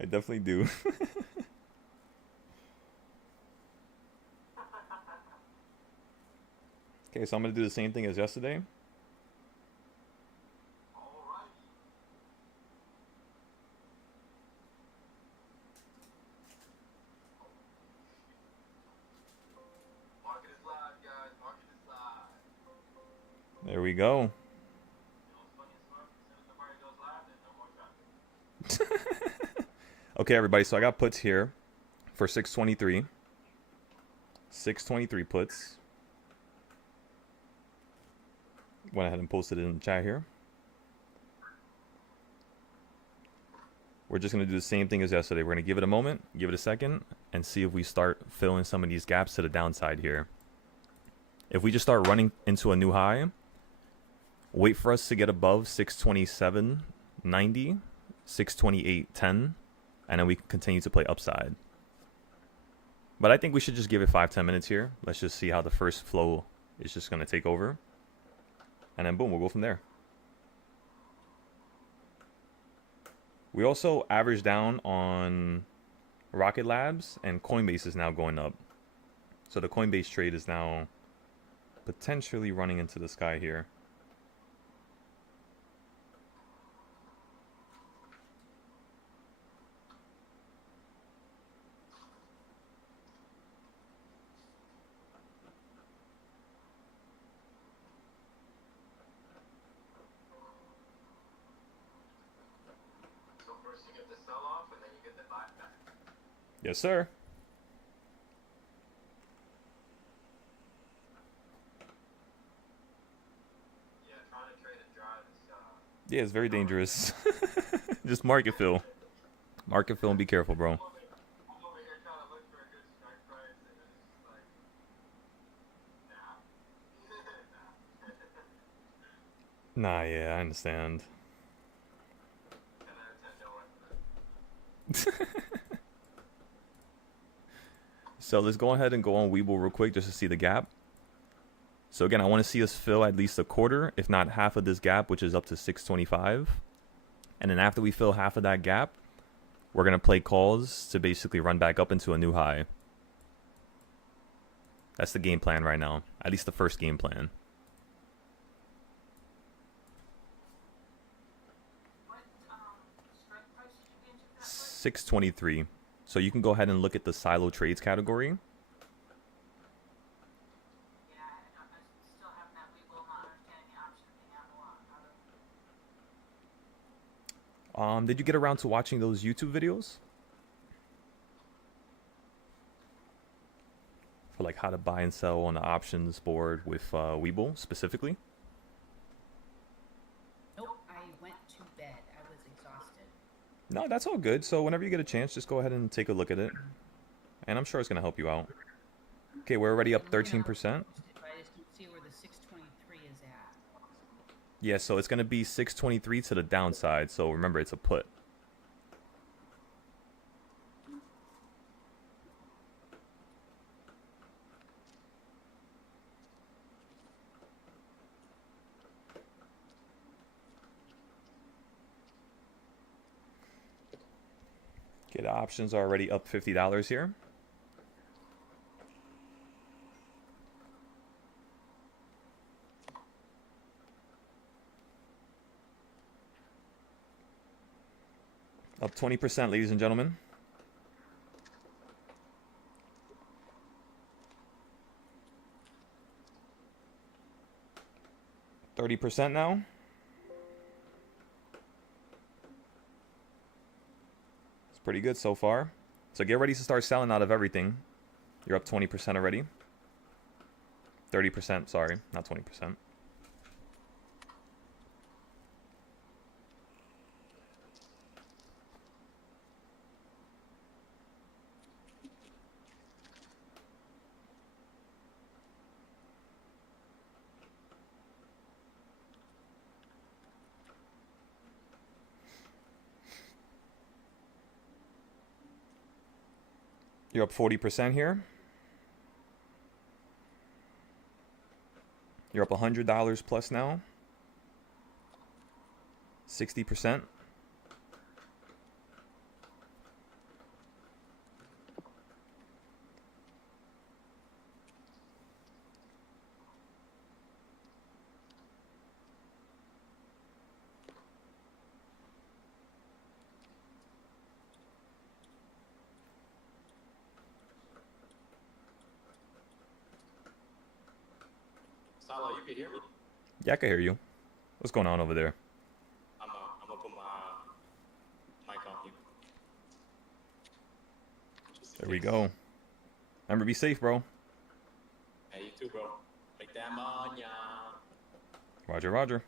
I definitely do. Okay, so I'm gonna do the same thing as yesterday. There we go. Okay, everybody. So I got puts here for 623. 623 puts. Went ahead and posted it in the chat here. We're just going to do the same thing as yesterday. We're going to give it a moment, give it a second, and see if we start filling some of these gaps to the downside here. If we just start running into a new high, wait for us to get above 627.90, 628.10, and then we can continue to play upside. But I think we should just give it 5-10 minutes here. Let's just see how the first flow is just going to take over. And then boom, we'll go from there. We also averaged down on Rocket Labs, and Coinbase is now going up. So the Coinbase trade is now potentially running into the sky here. Yes, sir. Yeah, it's very dangerous. Just market fill. Market fill and be careful, bro. Nah, yeah, I understand. So let's go ahead and go on Webull real quick just to see the gap. So again, I want to see us fill at least a quarter, if not half of this gap, which is up to 625. And then after we fill half of that gap, we're going to play calls to basically run back up into a new high. That's the game plan right now. At least the first game plan. What strike price did you enter that with? 623. So you can go ahead and look at the silo trades category. Yeah, I still have that. We will not understand the option thing out of Did you get around to watching those YouTube videos? For like how to buy and sell on the options board with Webull specifically? Nope, I went to bed. I was exhausted. No, that's all good. So whenever you get a chance, just go ahead and take a look at it. And I'm sure it's going to help you out. Okay, we're already up 13%. I just don't see where the 623 is at. Yeah, so it's going to be 623 to the downside. So remember, it's a put. Okay, the options are already up $50 here. Up 20%, ladies and gentlemen. $30 now. It's pretty good so far. So get ready to start selling out of everything. You're up 20% already. 30%, sorry, not 20%. You're up 40% here. You're up $100 plus now. 60%. Salo, you can hear me? Yeah, I can hear you. What's going on over there? I'm gonna put my mic on mute. Just in There we case. go. Remember, be safe, bro. Hey, you too, bro. Make that money. Roger, roger.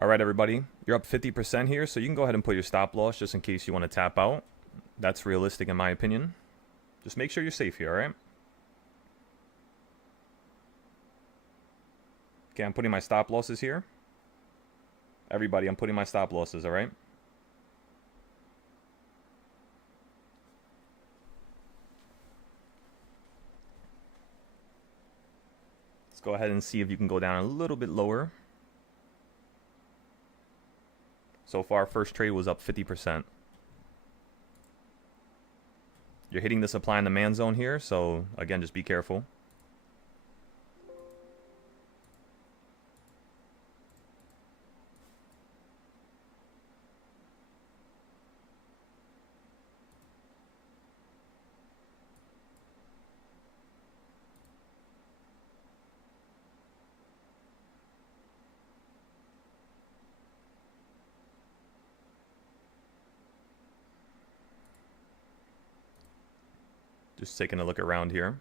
All right, everybody. You're up 50% here, so you can go ahead and put your stop loss just in case you want to tap out. That's realistic in my opinion. Just make sure you're safe here, all right? Okay, I'm putting my stop losses here. Everybody, I'm putting my stop losses, all right? Let's go ahead and see if you can go down a little bit lower. So far, first trade was up 50%. You're hitting the supply and demand zone here, so again, just be careful. Just taking a look around here.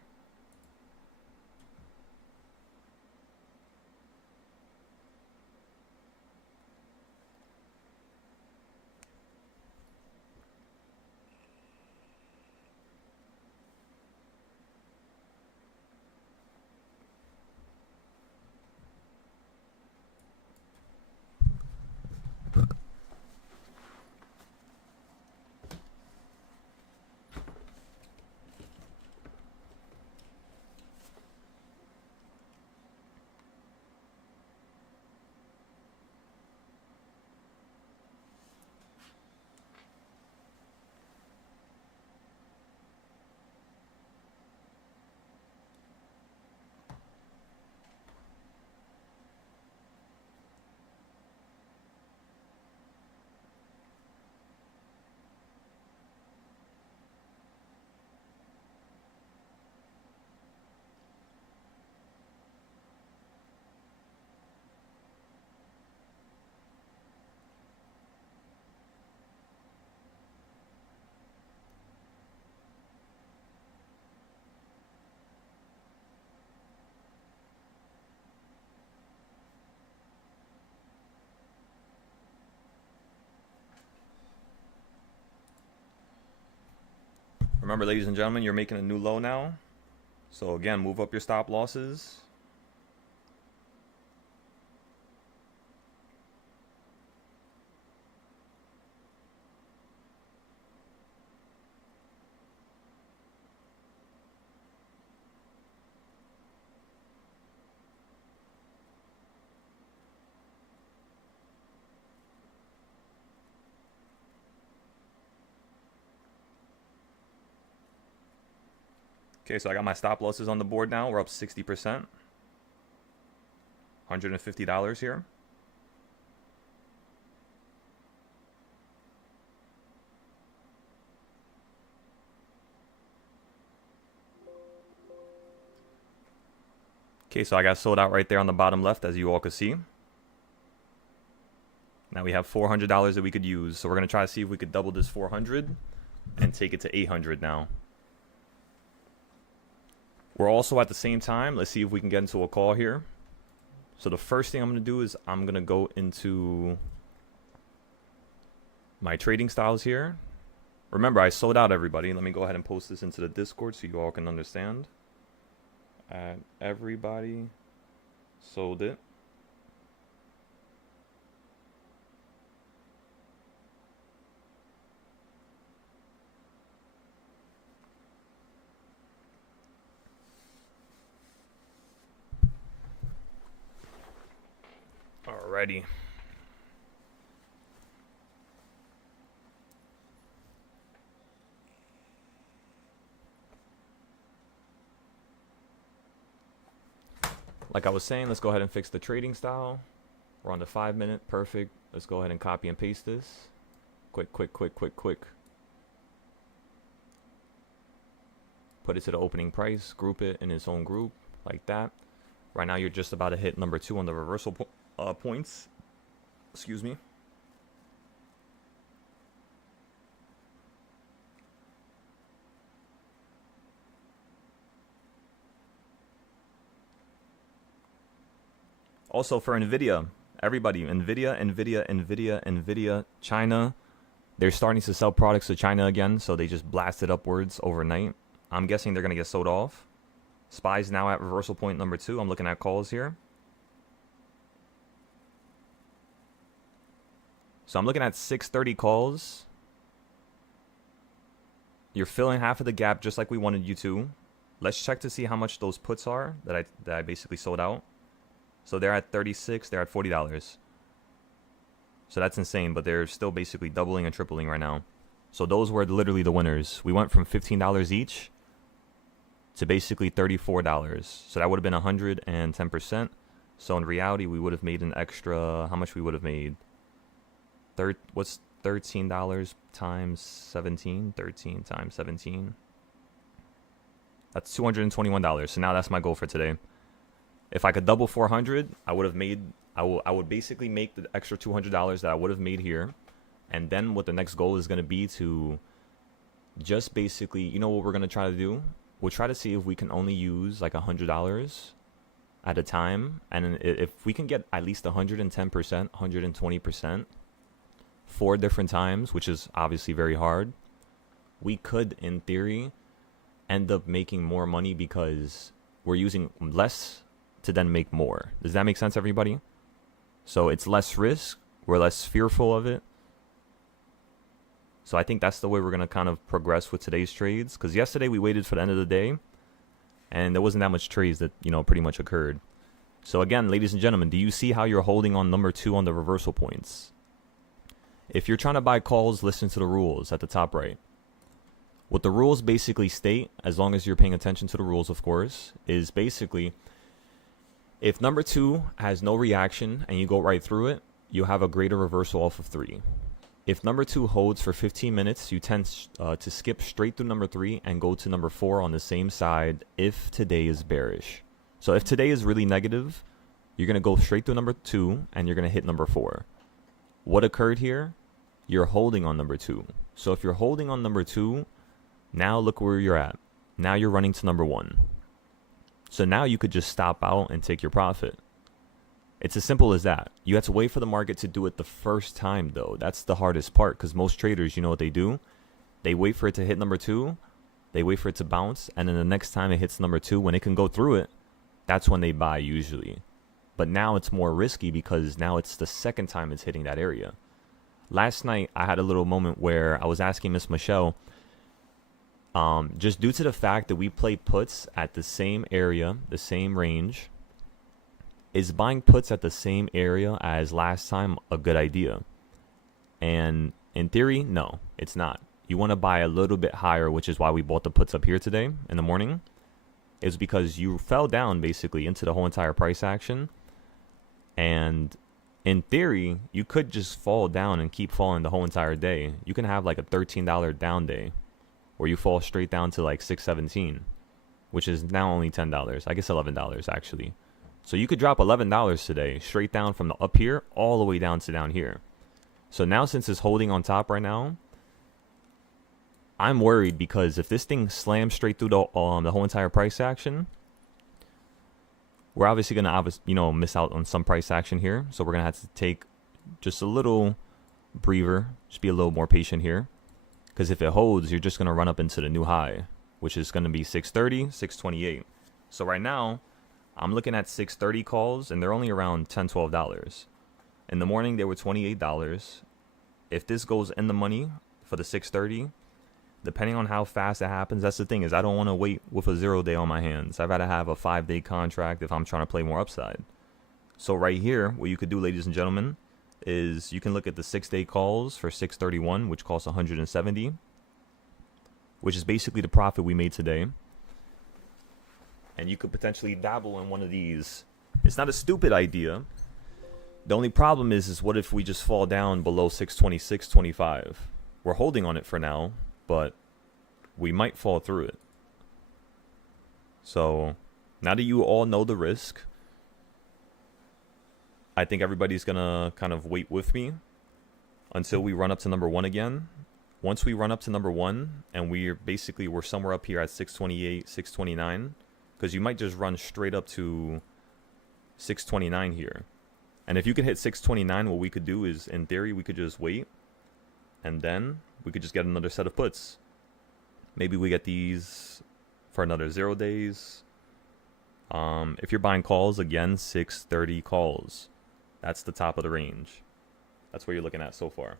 Remember, ladies and gentlemen, you're making a new low now. So again, move up your stop losses. Okay, so I got my stop losses on the board now. We're up 60%. $150 here. Okay, so I got sold out right there on the bottom left, as you all can see. Now we have $400 that we could use. So we're going to try to see if we could double this 400 and take it to 800 now. We're also at the same time, let's see if we can get into a call here. So the first thing I'm going to do is I'm going to go into my trading styles here. Remember, I sold out, everybody. Let me go ahead and post this into the Discord so you all can understand. Everybody sold it. Alrighty. Like I was saying, let's go ahead and fix the trading style. We're on the 5 minute, perfect. Let's go ahead and copy and paste this. Quick. Put it to the opening price, group it in its own group, like that. Right now, you're just about to hit number 2 on the reversal points. Excuse me. Also for Nvidia, everybody, Nvidia, China, they're starting to sell products to China again, so they just blasted upwards overnight. I'm guessing they're going to get sold off. SPY's now at reversal point number 2. I'm looking at calls here. So I'm looking at 630 calls. You're filling half of the gap just like we wanted you to. Let's check to see how much those puts are that I basically sold out. So they're at 36, they're at $40. So that's insane, but they're still basically doubling and tripling right now. So those were literally the winners. We went from $15 each to basically $34. So that would have been 110%. So in reality, we would have made an extra, how much we would have made? What's $13 times 17? 13 times 17. That's $221. So now that's my goal for today. If I could double 400, I would have made, I would basically make the extra $200 that I would have made here. And then what the next goal is going to be to just basically, you know what we're going to try to do? We'll try to see if we can only use like $100 at a time. And if we can get at least 110%, 120%, 4 different times, which is obviously very hard, we could, in theory, end up making more money because we're using less to then make more. Does that make sense, everybody? So it's less risk. We're less fearful of it. So I think that's the way we're going to kind of progress with today's trades. Because yesterday we waited for the end of the day, and there wasn't that much trades that, you know, pretty much occurred. So again, ladies and gentlemen, do you see how you're holding on number 2 on the reversal points? If you're trying to buy calls, listen to the rules at the top right. What the rules basically state, as long as you're paying attention to the rules, of course, is basically if number 2 has no reaction and you go right through it, you have a greater reversal off of 3. If number 2 holds for 15 minutes, you tend to skip straight through number 3 and go to number 4 on the same side if today is bearish. So if today is really negative, you're going to go straight through number 2 and you're going to hit number 4. What occurred here? You're holding on number 2. So if you're holding on number 2, now look where you're at. Now you're running to number 1. So now you could just stop out and take your profit. It's as simple as that. You have to wait for the market to do it the first time, though. That's the hardest part, because most traders, you know what they do? They wait for it to hit number 2. They wait for it to bounce. And then the next time it hits number 2, when it can go through it, that's when they buy usually. But now it's more risky because now it's the second time it's hitting that area. Last night, I had a little moment where I was asking Miss Michelle, just due to the fact that we play puts at the same area, the same range, is buying puts at the same area as last time a good idea? And in theory, no, it's not. You want to buy a little bit higher, which is why we bought the puts up here today in the morning. Is because you fell down basically into the whole entire price action. And in theory, you could just fall down and keep falling the whole entire day. You can have like a $13 down day where you fall straight down to like $6.17, which is now only $10. I guess $11 actually. So you could drop $11 today straight down from the up here all the way down to down here. So now since it's holding on top right now, I'm worried because if this thing slams straight through the whole entire price action, we're obviously going to miss out on some price action here. So we're going to have to take just a little breather, just be a little more patient here. Because if it holds, you're just going to run up into the new high, which is going to be 630, 628. So right now, I'm looking at 630 calls, and they're only around $10, $12. In the morning, they were $28. If this goes in the money for the 630, depending on how fast it happens, that's the thing, is I don't want to wait with a 0 day on my hands. I'd rather have a 5-day contract if I'm trying to play more upside. So right here, what you could do, ladies and gentlemen, is you can look at the 6-day calls for 631, which costs 170, which is basically the profit we made today. And you could potentially dabble in one of these. It's not a stupid idea. The only problem is what if we just fall down below 620, 625? We're holding on it for now, but we might fall through it. So now that you all know the risk, I think everybody's going to kind of wait with me until we run up to number 1 again. Once we run up to number 1 and we're somewhere up here at 628, 629, because you might just run straight up to 629 here. And if you could hit 629, what we could do is, in theory, we could just wait, and then we could just get another set of puts. Maybe we get these for another 0 days. If you're buying calls, again, 630 calls. That's the top of the range. That's what you're looking at so far.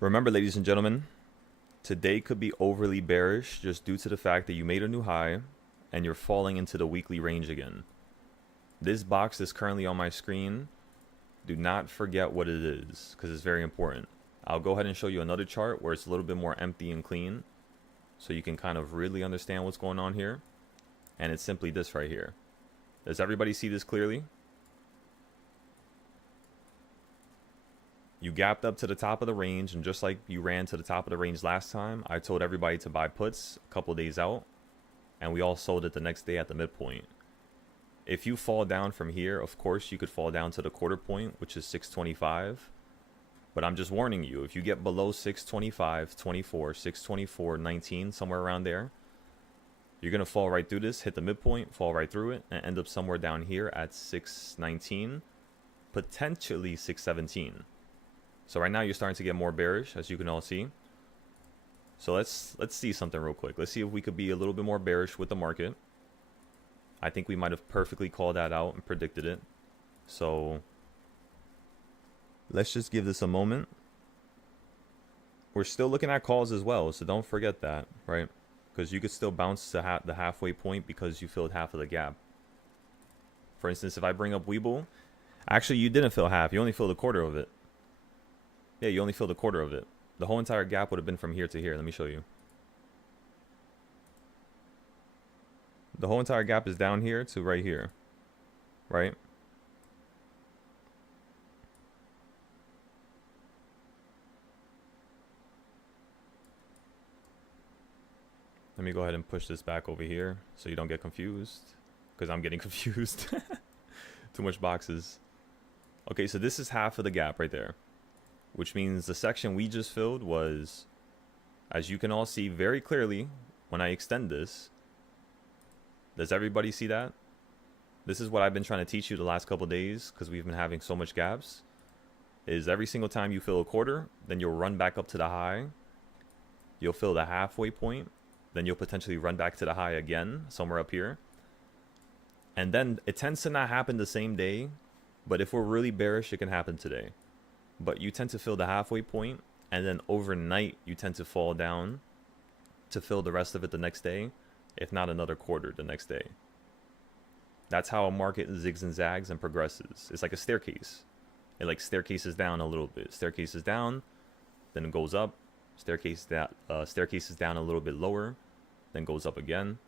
Remember, ladies and gentlemen, today could be overly bearish just due to the fact that you made a new high and you're falling into the weekly range again. This box is currently on my screen. Do not forget what it is, because it's very important. I'll go ahead and show you another chart where it's a little bit more empty and clean, so you can kind of really understand what's going on here. And it's simply this right here. Does everybody see this clearly? You gapped up to the top of the range, and just like you ran to the top of the range last time, I told everybody to buy puts a couple days out, and we all sold it the next day at the midpoint. If you fall down from here, of course, you could fall down to the quarter point, which is 625. But I'm just warning you, if you get below 625, 24, 624, 19, somewhere around there, you're going to fall right through this, hit the midpoint, fall right through it, and end up somewhere down here at 619, potentially 617. So right now you're starting to get more bearish, as you can all see. So let's see something real quick. Let's see if we could be a little bit more bearish with the market. I think we might have perfectly called that out and predicted it. So let's just give this a moment. We're still looking at calls as well, so don't forget that, right? Because you could still bounce to the halfway point because you filled half of the gap. For instance, if I bring up Weeble, actually you didn't fill half, you only filled a quarter of it. Yeah, you only filled a quarter of it. The whole entire gap would have been from here to here. Let me show you. The whole entire gap is down here to right here, right? Let me go ahead and push this back over here so you don't get confused, because I'm getting confused. Too much boxes. Okay, so this is half of the gap right there, which means the section we just filled was, as you can all see very clearly when I extend this. Does everybody see that? This is what I've been trying to teach you the last couple days, because we've been having so much gaps, is every single time you fill a quarter, then you'll run back up to the high. You'll fill the halfway point. Then you'll potentially run back to the high again, somewhere up here. And then it tends to not happen the same day, but if we're really bearish, it can happen today. But you tend to fill the halfway point, and then overnight, you tend to fall down to fill the rest of it the next day, if not another quarter the next day. That's how a market zigs and zags and progresses. It's like a staircase. It like staircases down a little bit. Staircases down, then it goes up. Staircases down a little bit lower, then goes up again.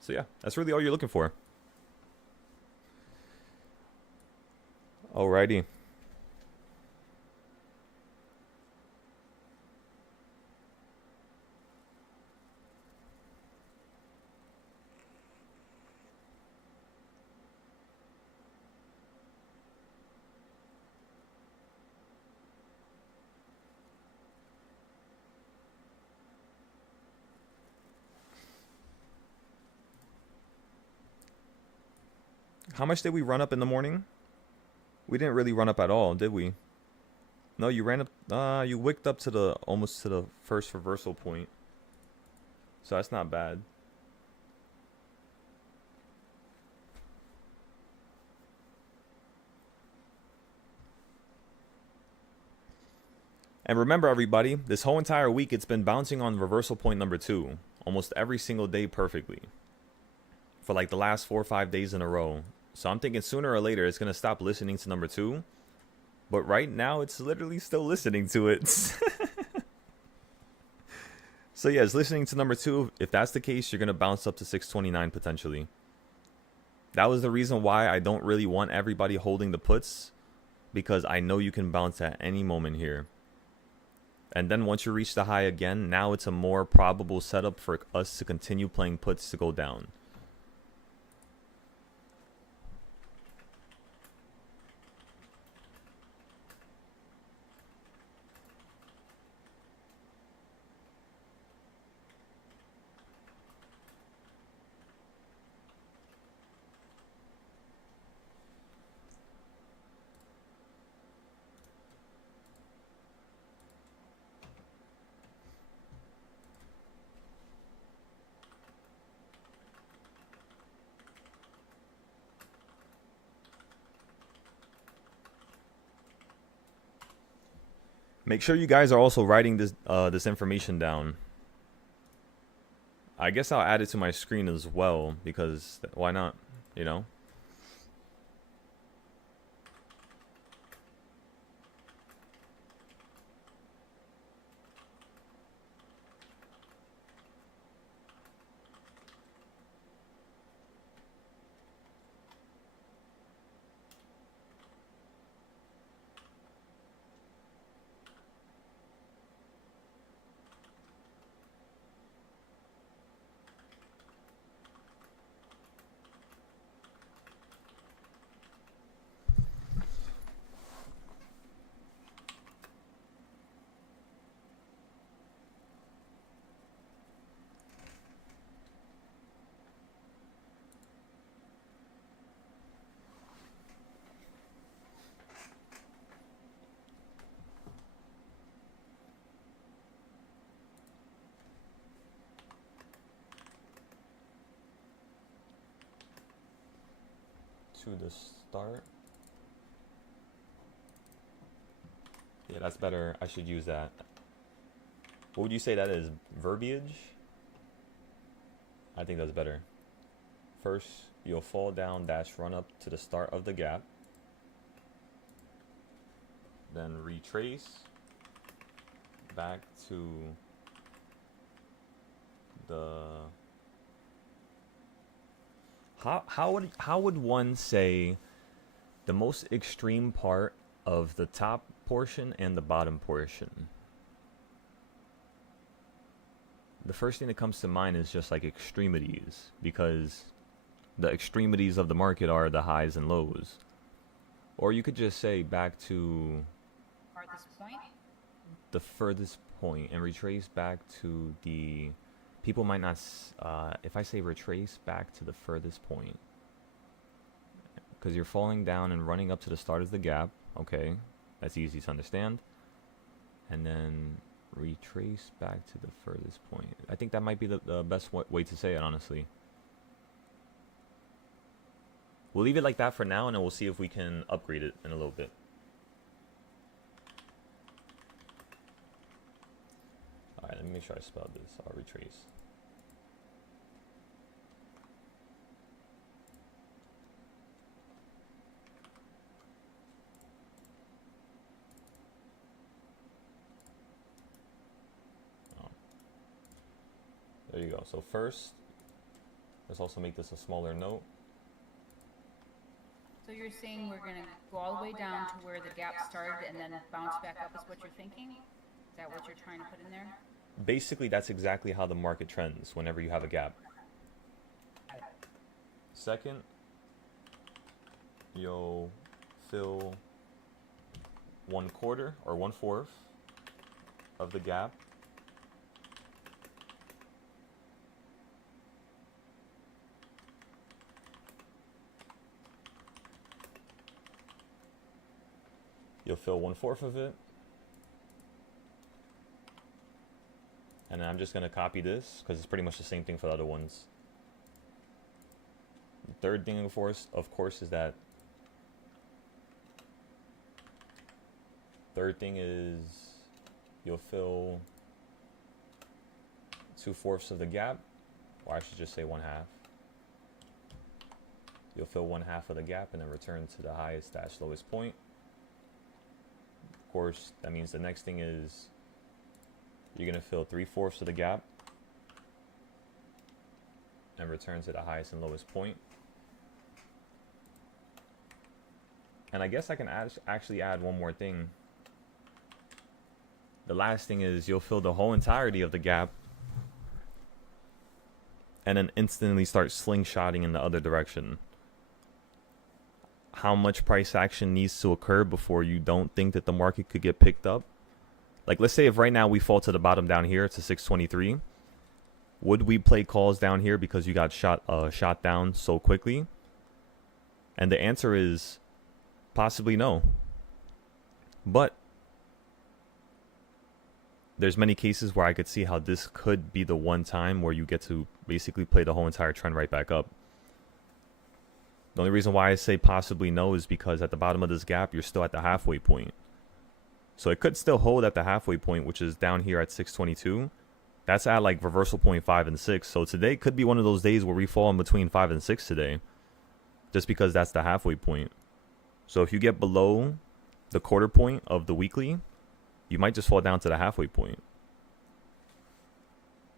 So yeah, that's really all you're looking for. Alrighty. How much did we run up in the morning? We didn't really run up at all, did we? No, you ran up. You wicked up to the almost to the first reversal point. So that's not bad. And remember, everybody, this whole entire week it's been bouncing on reversal point number 2 almost every single day perfectly for like the last 4 or 5 days in a row. So I'm thinking sooner or later it's gonna stop listening to number 2. But right now it's literally still listening to it. So yeah, it's listening to number 2. If that's the case, you're gonna bounce up to 629 potentially. That was the reason why I don't really want everybody holding the puts, because I know you can bounce at any moment here. And then once you reach the high again, now it's a more probable setup for us to continue playing puts to go down. Make sure you guys are also writing this information down. I guess I'll add it to my screen as well, because why not, you know? To the start. Yeah, that's better. I should use that. What would you say that is? Verbiage? I think that's better. First, you'll fall down dash run up to the start of the gap. Then retrace back to the... How would one say the most extreme part of the top portion and the bottom portion? The first thing that comes to mind is just like extremities, because the extremities of the market are the highs and lows. Or you could just say back to Farthest point? the furthest point and retrace back to the... People might not... if I say retrace back to the furthest point, because you're falling down and running up to the start of the gap. Okay, that's easy to understand. And then retrace back to the furthest point. I think that might be the best way to say it, honestly. We'll leave it like that for now, and then we'll see if we can upgrade it in a little bit. Alright, let me make sure I spelled this. I'll retrace. There you go. So first, let's also make this a smaller note. So you're saying we're gonna go all the way down to where the gap started and then bounce back up is what you're thinking? Is that what you're trying to put in there? Basically, that's exactly how the market trends whenever you have a gap. Second, you'll fill 1/4 or 1/4 of the gap. You'll fill 1/4 of it, And then I'm just going to copy this because it's pretty much the same thing for the other ones. The third thing, of course, is that third thing is you'll fill 2/4 of the gap, or I should just say 1/2. You'll fill 1/2 of the gap and then return to the highest dash lowest point. Of course, that means the next thing is you're going to fill 3/4 of the gap and return to the highest and lowest point. And I guess I can actually add one more thing. The last thing is you'll fill the whole entirety of the gap and then instantly start slingshotting in the other direction. How much price action needs to occur before you don't think that the market could get picked up? Like, let's say if right now we fall to the bottom down here to 623, would we play calls down here because you got shot down so quickly? And the answer is possibly no. But there's many cases where I could see how this could be the one time where you get to basically play the whole entire trend right back up. The only reason why I say possibly no is because at the bottom of this gap, you're still at the halfway point. So it could still hold at the halfway point, which is down here at 622. That's at like reversal point 5 and 6. So today could be one of those days where we fall in between 5 and 6 today, just because that's the halfway point. So if you get below the quarter point of the weekly, you might just fall down to the halfway point.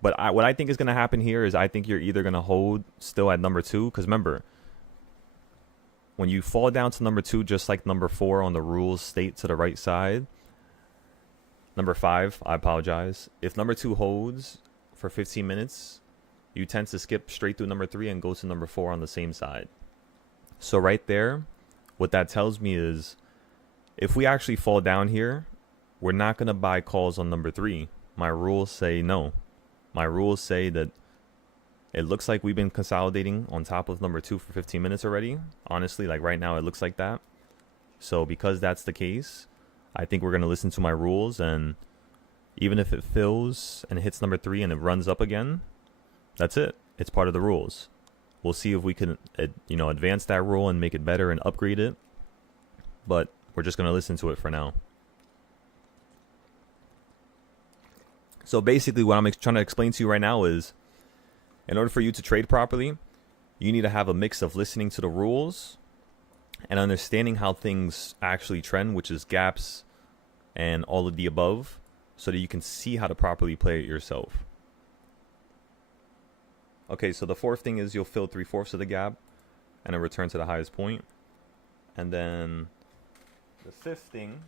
But what I think is going to happen here is I think you're either going to hold still at number 2. Because remember, when you fall down to number 2, just like number 4 on the rules state to the right side, number 5, I apologize. If number 2 holds for 15 minutes, you tend to skip straight through number 3 and go to number 4 on the same side. So right there, what that tells me is if we actually fall down here, we're not going to buy calls on number 3. My rules say no. My rules say that it looks like we've been consolidating on top of number 2 for 15 minutes already. Honestly, like right now, it looks like that. So because that's the case, I think we're going to listen to my rules. And even if it fills and hits number 3 and it runs up again, that's it. It's part of the rules. We'll see if we can, advance that rule and make it better and upgrade it. But we're just going to listen to it for now. So basically what I'm trying to explain to you right now is in order for you to trade properly, you need to have a mix of listening to the rules and understanding how things actually trend, which is gaps and all of the above, so that you can see how to properly play it yourself. Okay, so the fourth thing is you'll fill 3/4 of the gap and then return to the highest point. And then the fifth thing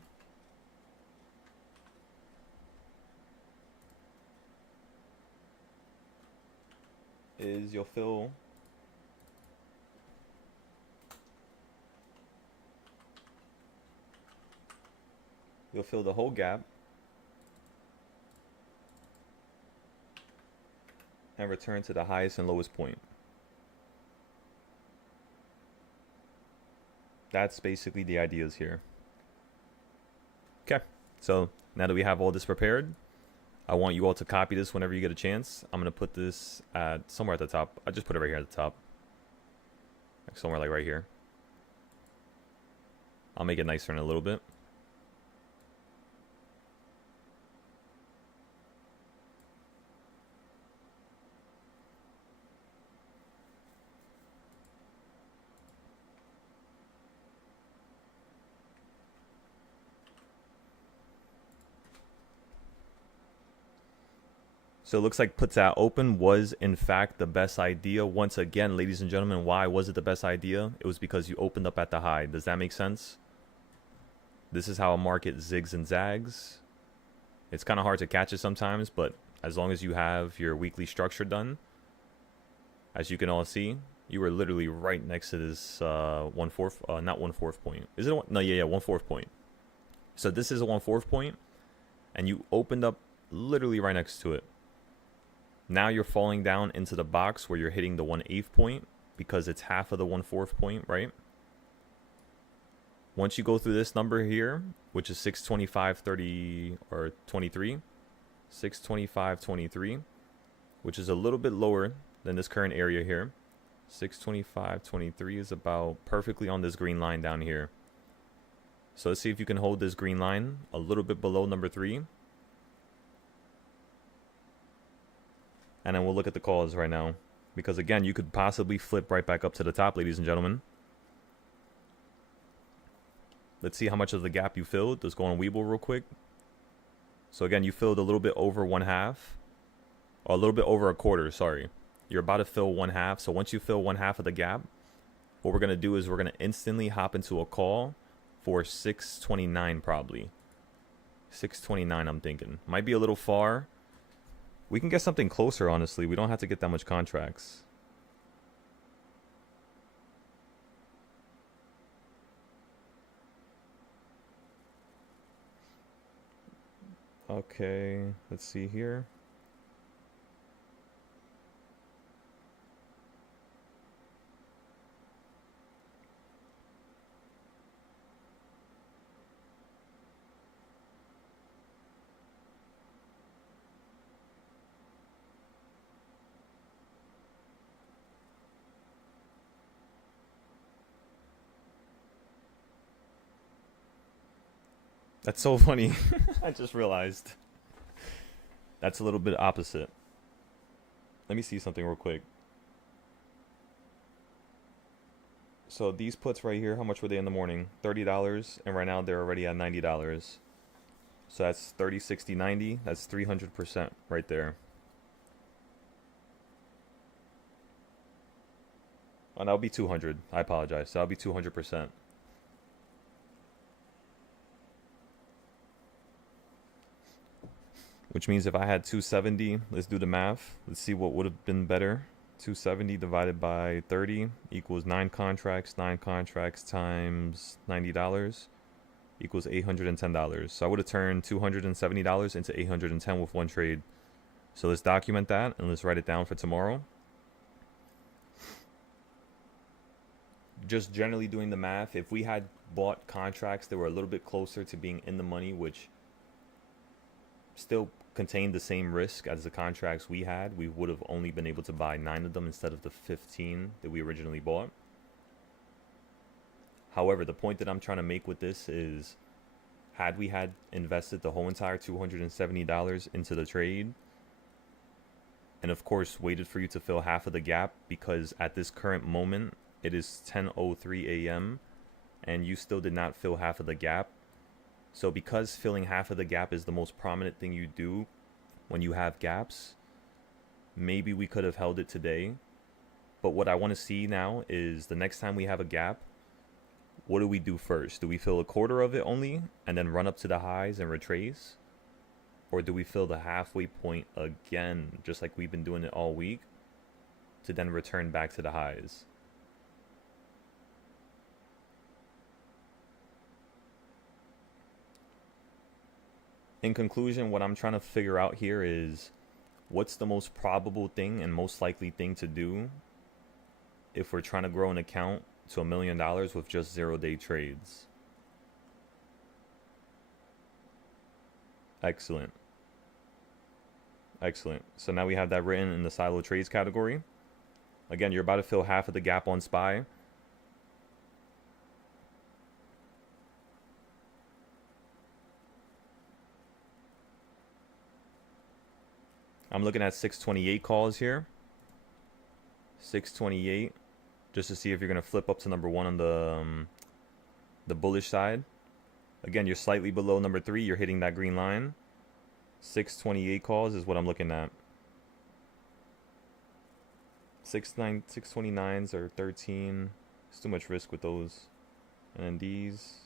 is you'll fill the whole gap and return to the highest and lowest point. That's basically the ideas here. Okay, so now that we have all this prepared, I want you all to copy this whenever you get a chance. I'm going to put this at somewhere at the top. I just put it right here at the top. Like somewhere like right here. I'll make it nicer in a little bit. So it looks like puts at open was in fact the best idea. Once again, ladies and gentlemen, why was it the best idea? It was because you opened up at the high. Does that make sense? This is how a market zigs and zags. It's kind of hard to catch it sometimes, but as long as you have your weekly structure done, as you can all see, you were literally right next to this 1/4, not 1/4 point. Is it? No, yeah, 1/4 point. So this is a 1/4 point, and you opened up literally right next to it. Now you're falling down into the box where you're hitting the 1/8 point because it's half of the 1/4 point, right? Once you go through this number here, which is 625.30 or 23, 625.23, which is a little bit lower than this current area here. 625.23 is about perfectly on this green line down here. So let's see if you can hold this green line a little bit below number 3. And then we'll look at the calls right now. Because again, you could possibly flip right back up to the top, ladies and gentlemen. Let's see how much of the gap you filled. Let's go on Webull real quick. So again, you filled a little bit over 1/2. Or a little bit over a quarter, sorry. You're about to fill 1/2. So once you fill 1/2 of the gap, what we're going to do is we're going to instantly hop into a call for 629 probably. 629 I'm thinking. Might be a little far. We can get something closer, honestly. We don't have to get that much contracts. Okay, let's see here. That's so funny. I just realized. That's a little bit opposite. Let me see something real quick. So these puts right here, how much were they in the morning? $30, and right now they're already at $90. So that's 30, 60, 90. That's 300% right there. Oh, that'll be 200. I apologize. That'll be 200%. Which means if I had 270, let's do the math. Let's see what would have been better. 270 divided by 30 equals 9 contracts. 9 contracts times $90 equals $810. So I would have turned $270 into $810 with one trade. So let's document that and let's write it down for tomorrow. Just generally doing the math, if we had bought contracts that were a little bit closer to being in the money, which still contained the same risk as the contracts we had, we would have only been able to buy 9 of them instead of the 15 that we originally bought. However, the point that I'm trying to make with this is, had we had invested the whole entire $270 into the trade, and of course waited for you to fill half of the gap, because at this current moment it is 10:03 a.m. and you still did not fill half of the gap. So because filling half of the gap is the most prominent thing you do when you have gaps, maybe we could have held it today. But what I want to see now is the next time we have a gap, what do we do first? Do we fill a quarter of it only and then run up to the highs and retrace? Or do we fill the halfway point again, just like we've been doing it all week, to then return back to the highs? In conclusion, what I'm trying to figure out here is, what's the most probable thing and most likely thing to do if we're trying to grow an account to $1 million with just 0-day trades? Excellent. Excellent. So now we have that written in the silo trades category. Again, you're about to fill half of the gap on SPY. I'm looking at 628 calls here. 628, just to see if you're going to flip up to number 1 on the bullish side. Again, you're slightly below number 3. You're hitting that green line. 628 calls is what I'm looking at. 629s or 13. It's too much risk with those. And then these.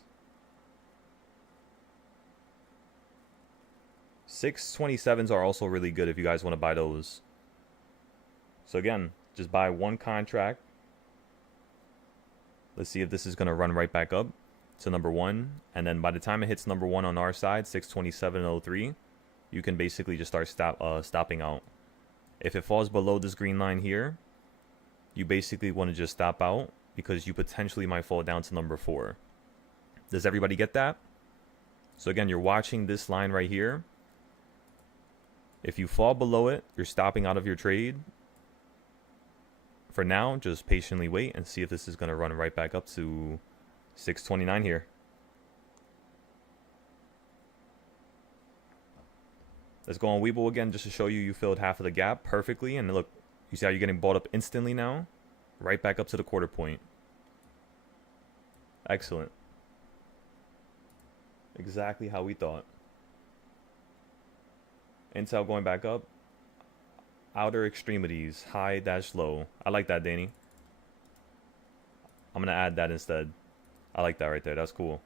627s are also really good if you guys want to buy those. So again, just buy 1 contract. Let's see if this is going to run right back up to number 1. And then by the time it hits number 1 on our side, 627.03, you can basically just start stopping out. If it falls below this green line here, you basically want to just stop out, because you potentially might fall down to number 4. Does everybody get that? So again, you're watching this line right here. If you fall below it, you're stopping out of your trade. For now, just patiently wait and see if this is going to run right back up to 629 here. Let's go on Webull again just to show you filled half of the gap perfectly. And look, you see how you're getting bought up instantly now? Right back up to the quarter point. Excellent. Exactly how we thought. Intel going back up. Outer extremities, high dash low. I like that, Danny. I'm going to add that instead. I like that right there. That's cool.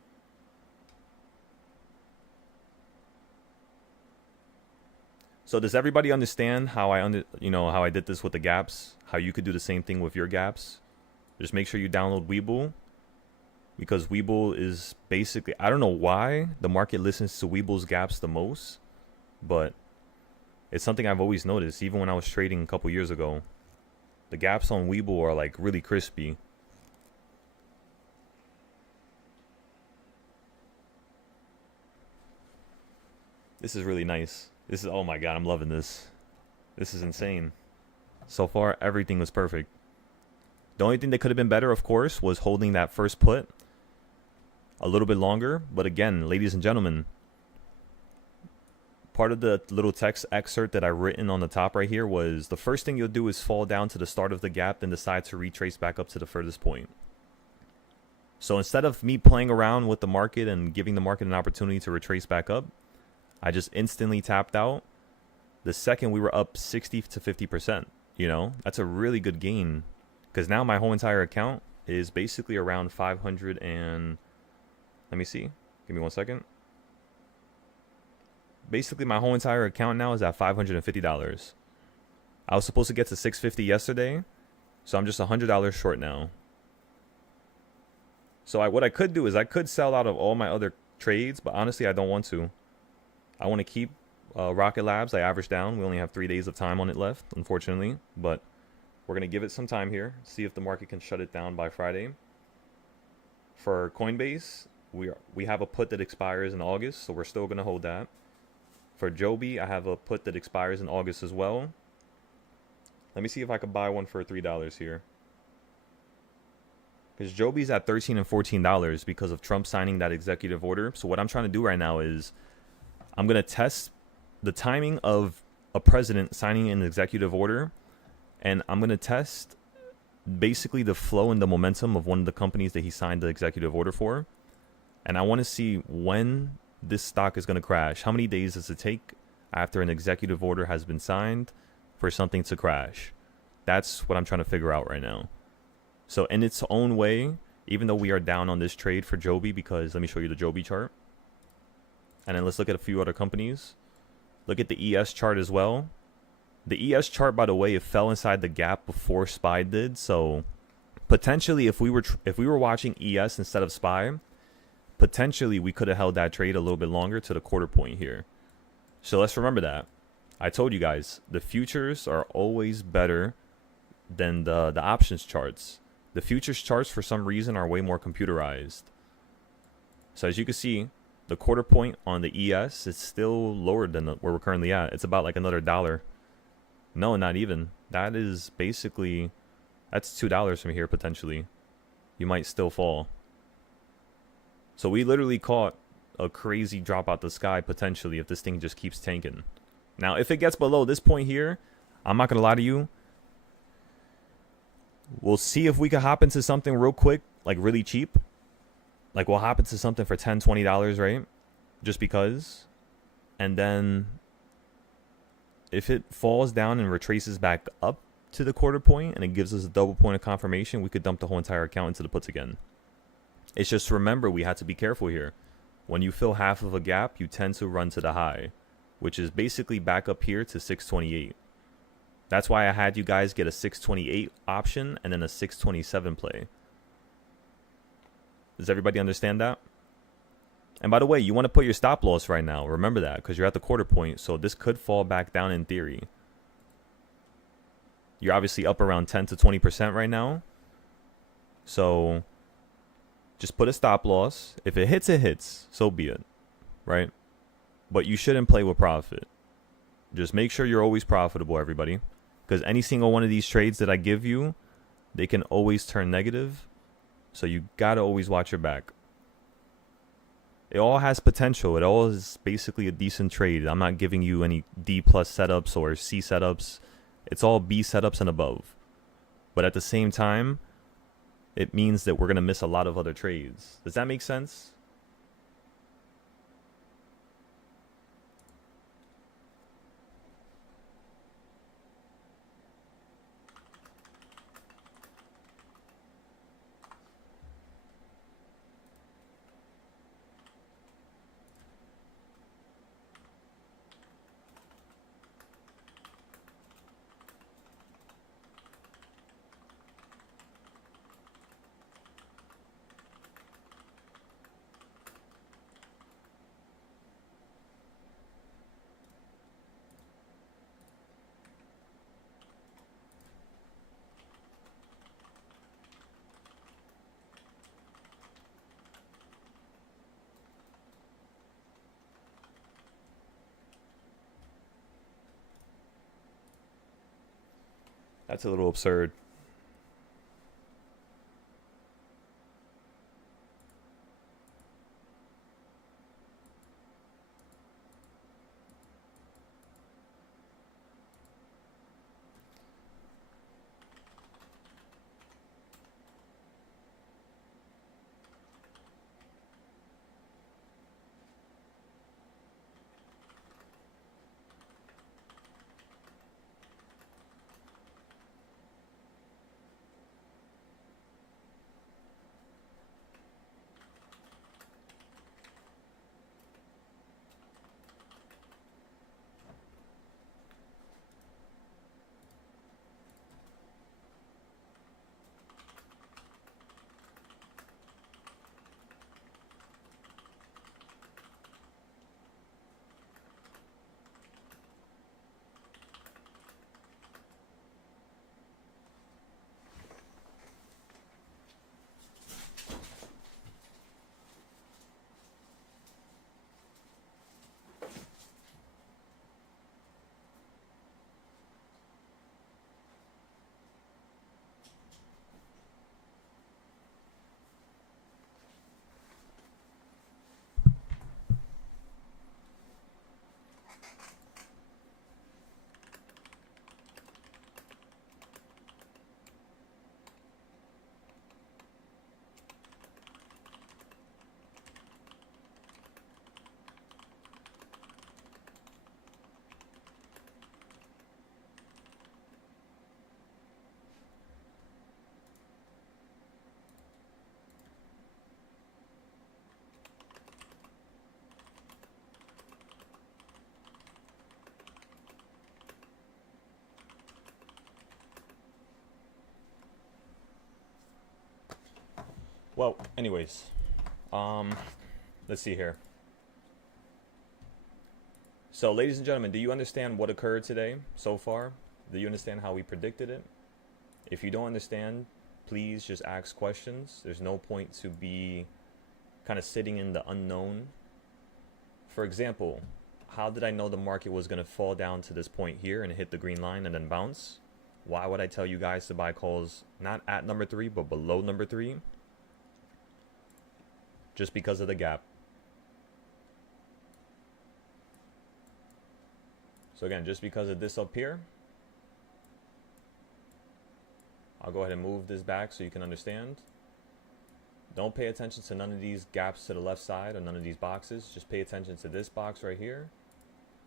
So does everybody understand how how I did this with the gaps? How you could do the same thing with your gaps? Just make sure you download Webull, because Webull is basically, I don't know why the market listens to Webull's gaps the most, but it's something I've always noticed, even when I was trading a couple years ago. The gaps on Webull are like really crispy. This is really nice. This is, oh my god, I'm loving this. This is insane. So far, everything was perfect. The only thing that could have been better, of course, was holding that first put a little bit longer. But again, ladies and gentlemen, part of the little text excerpt that I written on the top right here was the first thing you'll do is fall down to the start of the gap, then decide to retrace back up to the furthest point. So instead of me playing around with the market and giving the market an opportunity to retrace back up, I just instantly tapped out the second we were up 60 to 50%. You know, that's a really good gain, because now my whole entire account is basically around 500 and, let me see, give me 1 second. Basically, my whole entire account now is at $550. I was supposed to get to $650 yesterday, so I'm just $100 short now. So what I could do is I could sell out of all my other trades, but honestly, I don't want to. I want to keep Rocket Labs. I averaged down. We only have 3 days of time on it left, unfortunately, but we're going to give it some time here, see if the market can shut it down by Friday. For Coinbase, we have a put that expires in August, so we're still going to hold that. For Joby, I have a put that expires in August as well. Let me see if I could buy one for $3 here. Because Joby's at $13 and $14 because of Trump signing that executive order. So what I'm trying to do right now is I'm going to test the timing of a president signing an executive order. And I'm going to test basically the flow and the momentum of one of the companies that he signed the executive order for. And I want to see when this stock is going to crash. How many days does it take after an executive order has been signed for something to crash? That's what I'm trying to figure out right now. So in its own way, even though we are down on this trade for Joby, because let me show you the Joby chart. And then let's look at a few other companies. Look at the ES chart as well. The ES chart, by the way, it fell inside the gap before SPY did. So potentially, if we were watching ES instead of SPY, potentially we could have held that trade a little bit longer to the quarter point here. So let's remember that. I told you guys, the futures are always better than the options charts. The futures charts, for some reason, are way more computerized. So as you can see, the quarter point on the ES is still lower than where we're currently at. It's about like another $1. No, not even. That is basically, that's $2 from here potentially. You might still fall. So we literally caught a crazy drop out the sky potentially if this thing just keeps tanking. Now, if it gets below this point here, I'm not going to lie to you. We'll see if we can hop into something real quick, like really cheap. Like we'll hop into something for $10, $20, right? Just because. And then if it falls down and retraces back up to the quarter point and it gives us a double point of confirmation, we could dump the whole entire account into the puts again. It's just, remember, we had to be careful here. When you fill half of a gap, you tend to run to the high, which is basically back up here to 628. That's why I had you guys get a 628 option and then a 627 play. Does everybody understand that? And by the way, you want to put your stop loss right now. Remember that, because you're at the quarter point, so this could fall back down in theory. You're obviously up around 10 to 20% right now. So just put a stop loss. If it hits, it hits. So be it. Right? But you shouldn't play with profit. Just make sure you're always profitable, everybody. Because any single one of these trades that I give you, they can always turn negative. So you got to always watch your back. It all has potential. It all is basically a decent trade. I'm not giving you any D plus setups or C setups. It's all B setups and above. But at the same time, it means that we're going to miss a lot of other trades. Does that make sense? That's a little absurd. Well, anyways, let's see here. So, ladies and gentlemen, do you understand what occurred today so far? Do you understand how we predicted it? If you don't understand, please just ask questions. There's no point to be kind of sitting in the unknown. For example, how did I know the market was going to fall down to this point here and hit the green line and then bounce? Why would I tell you guys to buy calls not at number 3, but below number 3? Just because of the gap. So again, just because of this up here, I'll go ahead and move this back so you can understand. Don't pay attention to none of these gaps to the left side or none of these boxes. Just pay attention to this box right here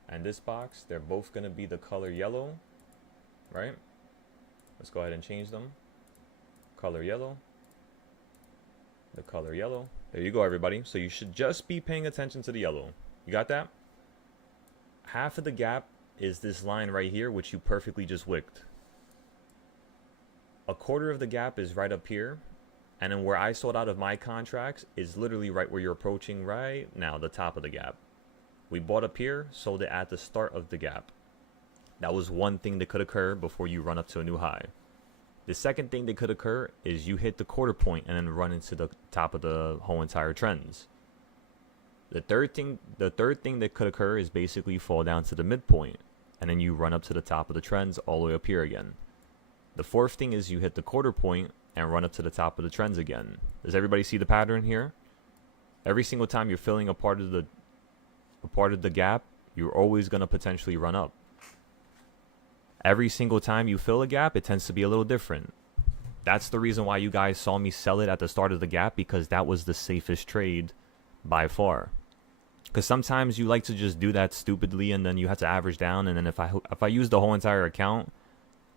and this box. They're both going to be the color yellow, right? Let's go ahead and change them. Color yellow. The color yellow. There you go, everybody. So you should just be paying attention to the yellow. You got that? Half of the gap is this line right here, which you perfectly just wicked. A quarter of the gap is right up here. And then where I sold out of my contracts is literally right where you're approaching right now, the top of the gap. We bought up here, sold it at the start of the gap. That was one thing that could occur before you run up to a new high. The second thing that could occur is you hit the quarter point and then run into the top of the whole entire trends. The third thing that could occur is basically fall down to the midpoint and then you run up to the top of the trends all the way up here again. The fourth thing is you hit the quarter point and run up to the top of the trends again. Does everybody see the pattern here? Every single time you're filling a part of the gap, you're always going to potentially run up. Every single time you fill a gap, it tends to be a little different. That's the reason why you guys saw me sell it at the start of the gap, because that was the safest trade by far. Because sometimes you like to just do that stupidly and then you have to average down, and then if I use the whole entire account,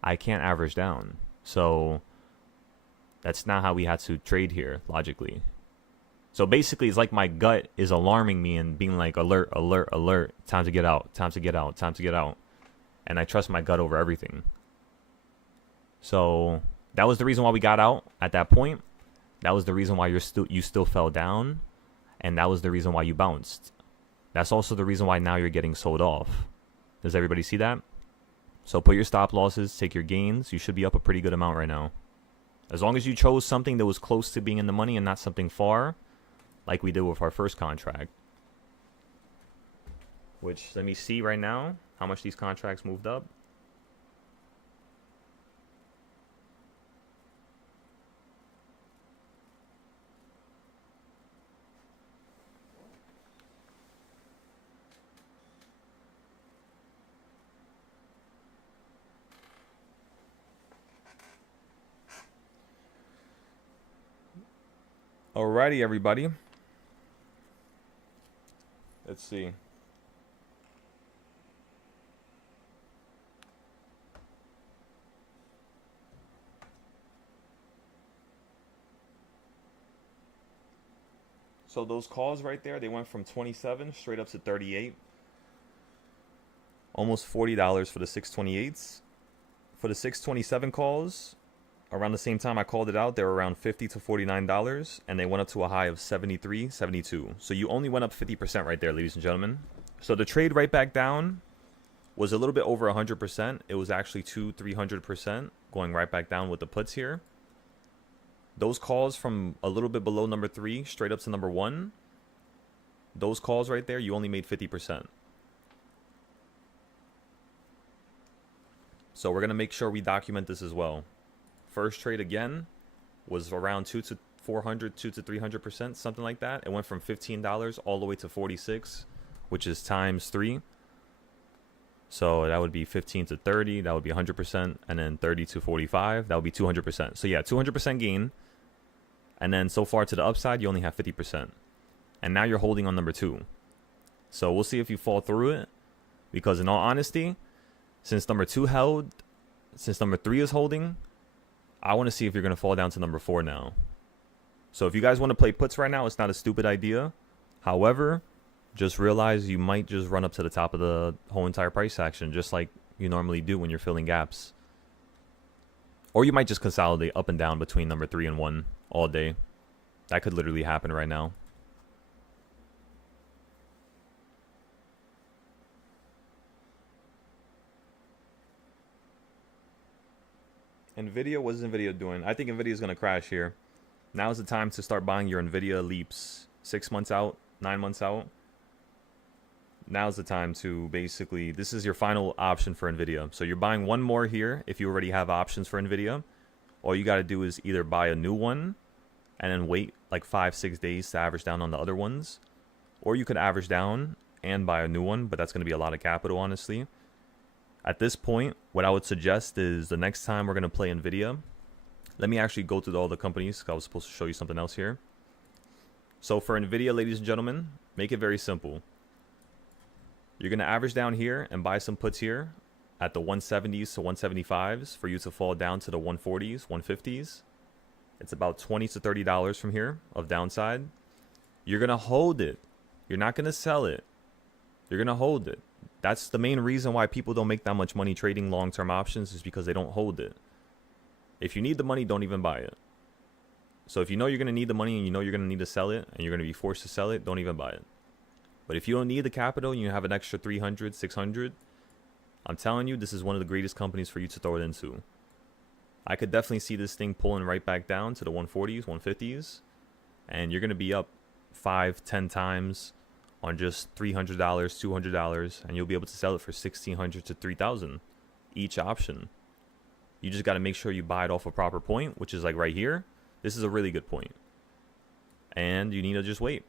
I can't average down. So that's not how we had to trade here, logically. So basically, it's like my gut is alarming me and being like, alert, alert, alert, time to get out, time to get out, time to get out. And I trust my gut over everything. So that was the reason why we got out at that point. That was the reason why you still fell down. And that was the reason why you bounced. That's also the reason why now you're getting sold off. Does everybody see that? So put your stop losses, take your gains. You should be up a pretty good amount right now. As long as you chose something that was close to being in the money and not something far, like we did with our first contract. Which, let me see right now how much these contracts moved up. Alrighty, everybody. Let's see. So those calls right there, they went from 27 straight up to 38. Almost $40 for the 628s. For the 627 calls, around the same time I called it out, they were around $50 to $49, and they went up to a high of 73, 72. So you only went up 50% right there, ladies and gentlemen. So the trade right back down was a little bit over 100%. It was actually 200-300% going right back down with the puts here. Those calls from a little bit below number 3 straight up to number 1, those calls right there, you only made 50%. So we're going to make sure we document this as well. First trade again was around 2 to 400, 2 to 300%, something like that. It went from $15 all the way to 46, which is times 3. So that would be 15 to 30, that would be 100%, and then 30 to 45, that would be 200%. So yeah, 200% gain. And then so far to the upside, you only have 50%. And now you're holding on number 2. So we'll see if you fall through it, because in all honesty, since number 2 held, since number 3 is holding, I want to see if you're going to fall down to number 4 now. So if you guys want to play puts right now, it's not a stupid idea. However, just realize you might just run up to the top of the whole entire price action, just like you normally do when you're filling gaps. Or you might just consolidate up and down between number 3 and 1 all day. That could literally happen right now. Nvidia, what is Nvidia doing? I think Nvidia is going to crash here. Now is the time to start buying your Nvidia leaps 6 months out, 9 months out. Now's the time to basically, this is your final option for Nvidia. So you're buying one more here if you already have options for Nvidia. All you got to do is either buy a new one and then wait like 5-6 days to average down on the other ones. Or you could average down and buy a new one, but that's going to be a lot of capital, honestly. At this point, what I would suggest is the next time we're going to play Nvidia, let me actually go through all the companies, because I was supposed to show you something else here. So for Nvidia, ladies and gentlemen, make it very simple. You're going to average down here and buy some puts here at the 170s to 175s for you to fall down to the 140s, 150s. It's about $20 to $30 from here of downside. You're going to hold it. You're not going to sell it. You're going to hold it. That's the main reason why people don't make that much money trading long-term options, is because they don't hold it. If you need the money, don't even buy it. So if you know you're going to need the money and you know you're going to need to sell it and you're going to be forced to sell it, don't even buy it. But if you don't need the capital and you have an extra 300, 600, I'm telling you, this is one of the greatest companies for you to throw it into. I could definitely see this thing pulling right back down to the 140s, 150s, and you're going to be up 5-10 times on just $300, $200, and you'll be able to sell it for $1,600 to $3,000 each option. You just got to make sure you buy it off a proper point, which is like right here. This is a really good point. And you need to just wait.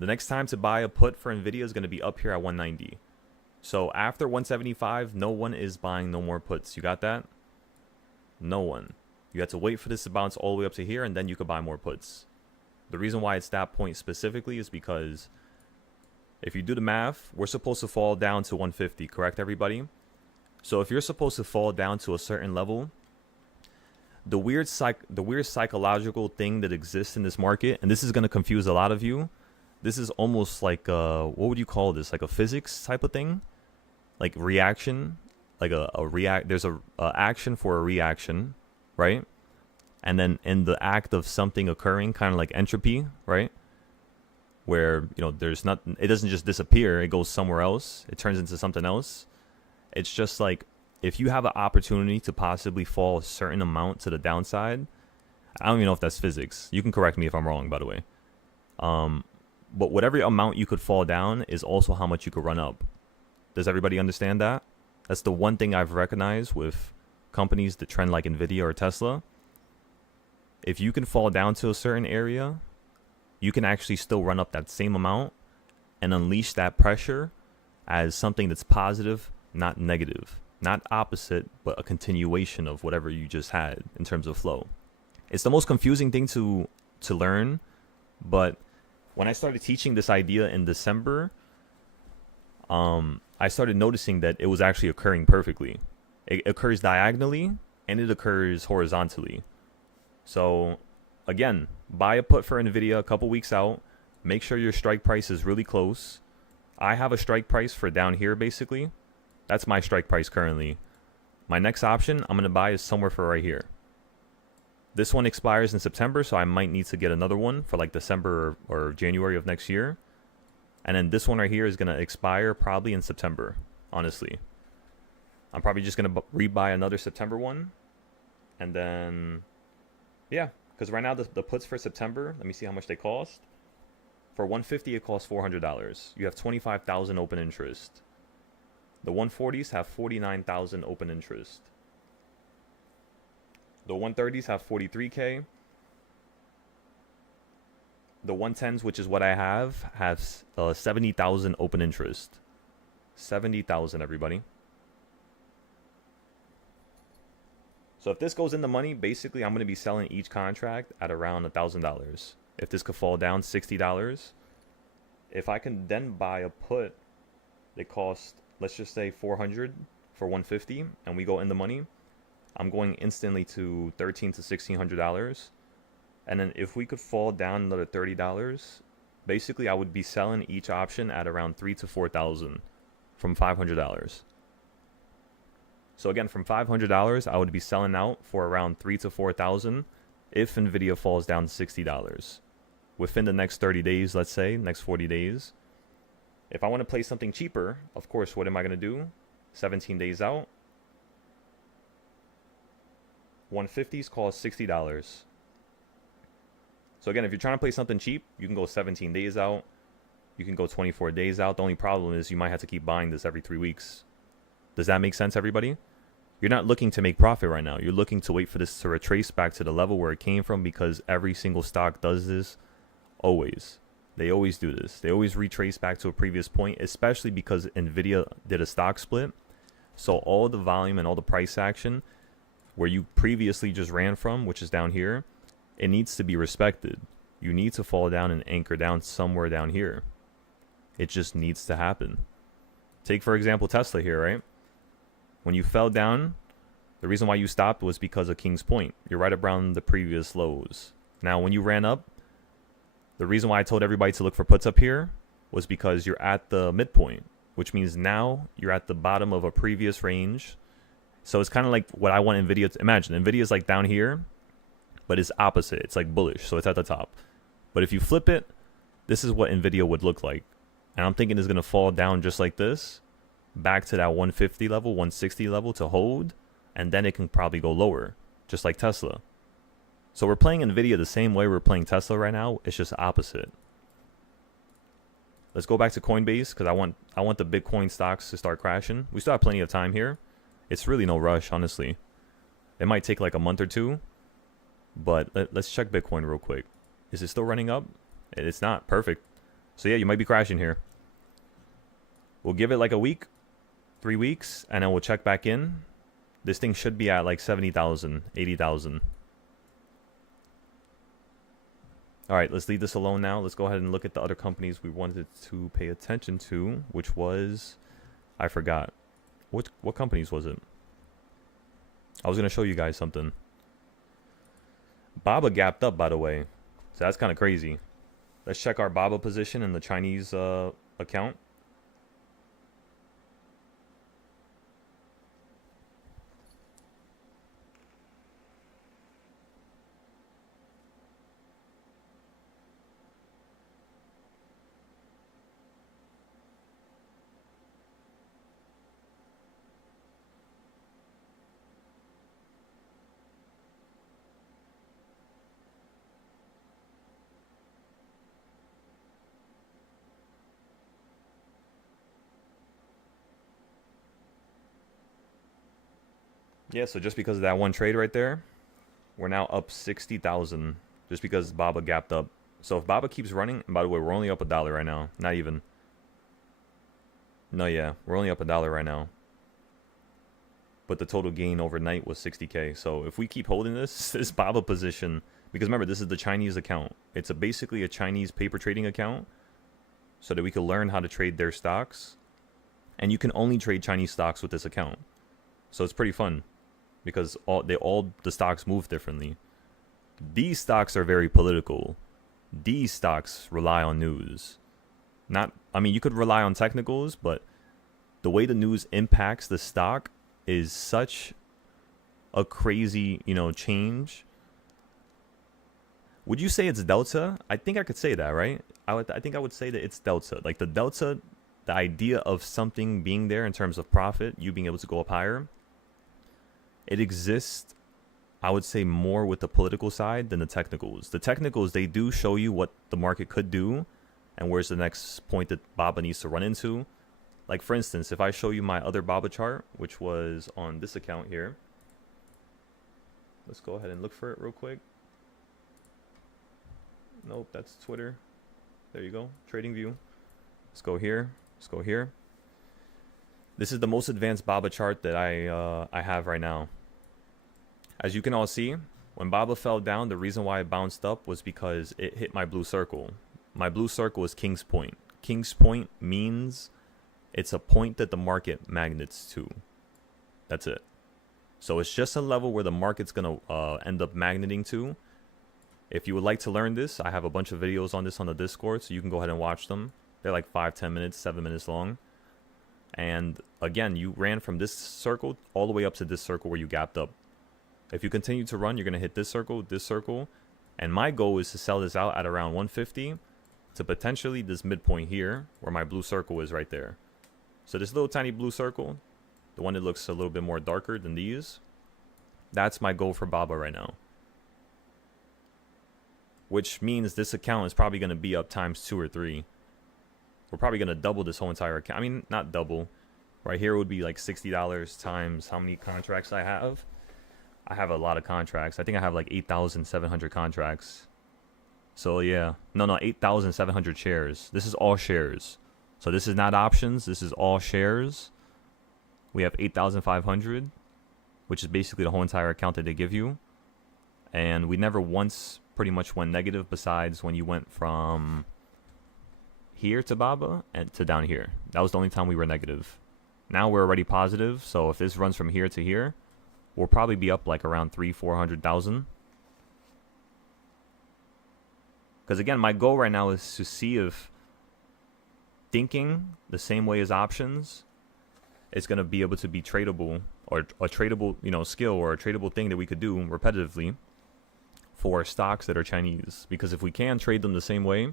The next time to buy a put for NVIDIA is going to be up here at 190. So after 175, no one is buying no more puts. You got that? No one. You have to wait for this to bounce all the way up to here, and then you could buy more puts. The reason why it's that point specifically is because if you do the math, we're supposed to fall down to 150, correct, everybody? So if you're supposed to fall down to a certain level, the weird psychological thing that exists in this market, and this is going to confuse a lot of you, this is almost like what would you call this? Like a physics type of thing, like reaction, like there's a action for a reaction, right? And then in the act of something occurring, kind of like entropy, right? Where, you know, there's not, it doesn't just disappear, it goes somewhere else, it turns into something else. It's just like, if you have an opportunity to possibly fall a certain amount to the downside, I don't even know if that's physics. You can correct me if I'm wrong, by the way. But whatever amount you could fall down is also how much you could run up. Does everybody understand that? That's the one thing I've recognized with companies that trend like NVIDIA or Tesla. If you can fall down to a certain area, you can actually still run up that same amount and unleash that pressure as something that's positive, not negative. Not opposite, but a continuation of whatever you just had in terms of flow. It's the most confusing thing to learn, but when I started teaching this idea in December, I started noticing that it was actually occurring perfectly. It occurs diagonally, and it occurs horizontally. So, again, buy a put for NVIDIA a couple weeks out. Make sure your strike price is really close. I have a strike price for down here, basically. That's my strike price currently. My next option I'm going to buy is somewhere for right here. This one expires in September, so I might need to get another one for like December or January of next year. And then this one right here is going to expire probably in September, honestly. I'm probably just going to rebuy another September one. And then, yeah, because right now the puts for September, let me see how much they cost. For 150, it costs $400. You have 25,000 open interest. The 140s have 49,000 open interest. The 130s have 43K. The 110s, which is what I have 70,000 open interest. 70,000, everybody. So if this goes in the money, basically I'm going to be selling each contract at around $1,000. If this could fall down $60, if I can then buy a put that costs, let's just say 400 for 150, and we go in the money, I'm going instantly to $1,300 to $1,600. And then if we could fall down another $30, basically I would be selling each option at around $3,000 to $4,000 from $500. So again, from $500, I would be selling out for around $3,000 to $4,000 if NVIDIA falls down to $60. Within the next 30 days, let's say, next 40 days. If I want to play something cheaper, of course, what am I going to do? 17 days out. 150s cost $60. So again, if you're trying to play something cheap, you can go 17 days out. You can go 24 days out. The only problem is you might have to keep buying this every 3 weeks. Does that make sense, everybody? You're not looking to make profit right now. You're looking to wait for this to retrace back to the level where it came from, because every single stock does this. Always. They always do this. They always retrace back to a previous point, especially because NVIDIA did a stock split. So all the volume and all the price action where you previously just ran from, which is down here, it needs to be respected. You need to fall down and anchor down somewhere down here. It just needs to happen. Take, for example, Tesla here, right? When you fell down, the reason why you stopped was because of King's Point. You're right around the previous lows. Now, when you ran up, the reason why I told everybody to look for puts up here was because you're at the midpoint, which means now you're at the bottom of a previous range. So it's kind of like what I want NVIDIA to imagine. NVIDIA is like down here, but it's opposite. It's like bullish, so it's at the top. But if you flip it, this is what NVIDIA would look like. And I'm thinking it's going to fall down just like this, back to that 150 level, 160 level to hold, and then it can probably go lower, just like Tesla. So we're playing NVIDIA the same way we're playing Tesla right now. It's just opposite. Let's go back to Coinbase because I want the Bitcoin stocks to start crashing. We still have plenty of time here. It's really no rush, honestly. It might take like a month or two, but let's check Bitcoin real quick. Is it still running up? It's not. Perfect. So yeah, you might be crashing here. We'll give it like a week, 3 weeks, and then we'll check back in. This thing should be at like 70,000, 80,000. All right, let's leave this alone now. Let's go ahead and look at the other companies we wanted to pay attention to, which was, I forgot. What companies was it? I was going to show you guys something. BABA gapped up, by the way. So that's kind of crazy. Let's check our BABA position in the Chinese account. Yeah, so just because of that one trade right there, we're now up 60,000 just because BABA gapped up. So if BABA keeps running, and by the way, we're only up $1 right now. Not even. No, yeah, we're only up $1 right now. But the total gain overnight was 60K. So if we keep holding this BABA position, because remember, this is the Chinese account. It's basically a Chinese paper trading account so that we can learn how to trade their stocks. And you can only trade Chinese stocks with this account. So it's pretty fun because all the stocks move differently. These stocks are very political. These stocks rely on news. I mean, you could rely on technicals, but the way the news impacts the stock is such a crazy, change. Would you say it's delta? I think I could say that, right? I think I would say that it's delta. Like the delta, the idea of something being there in terms of profit, you being able to go up higher, it exists, I would say, more with the political side than the technicals. The technicals, they do show you what the market could do and where's the next point that BABA needs to run into. Like, for instance, if I show you my other BABA chart, which was on this account here. Let's go ahead and look for it real quick. Nope, that's Twitter. There you go, TradingView. Let's go here. Let's go here. This is the most advanced BABA chart that I have right now. As you can all see, when BABA fell down, the reason why it bounced up was because it hit my blue circle. My blue circle is King's Point. King's Point means it's a point that the market magnets to. That's it. So it's just a level where the market's going to end up magneting to. If you would like to learn this, I have a bunch of videos on this on the Discord, so you can go ahead and watch them. They're like 5, 10 minutes, 7 minutes long. And again, you ran from this circle all the way up to this circle where you gapped up. If you continue to run, you're going to hit this circle. And my goal is to sell this out at around 150 to potentially this midpoint here where my blue circle is right there. So this little tiny blue circle, the one that looks a little bit more darker than these, that's my goal for BABA right now. Which means this account is probably going to be up times 2 or 3. We're probably going to double this whole entire account. I mean, not double. Right here would be like $60 times how many contracts I have. I have a lot of contracts. I think I have like 8,700 contracts. So yeah. No, 8,700 shares. This is all shares. So this is not options. This is all shares. We have 8,500, which is basically the whole entire account that they give you. And we never once pretty much went negative besides when you went from here to BABA and to down here. That was the only time we were negative. Now we're already positive. So if this runs from here to here, we'll probably be up like around 300,000-400,000. Because again, my goal right now is to see if thinking the same way as options is going to be able to be tradable, or a tradable, skill, or a tradable thing that we could do repetitively for stocks that are Chinese. Because if we can trade them the same way,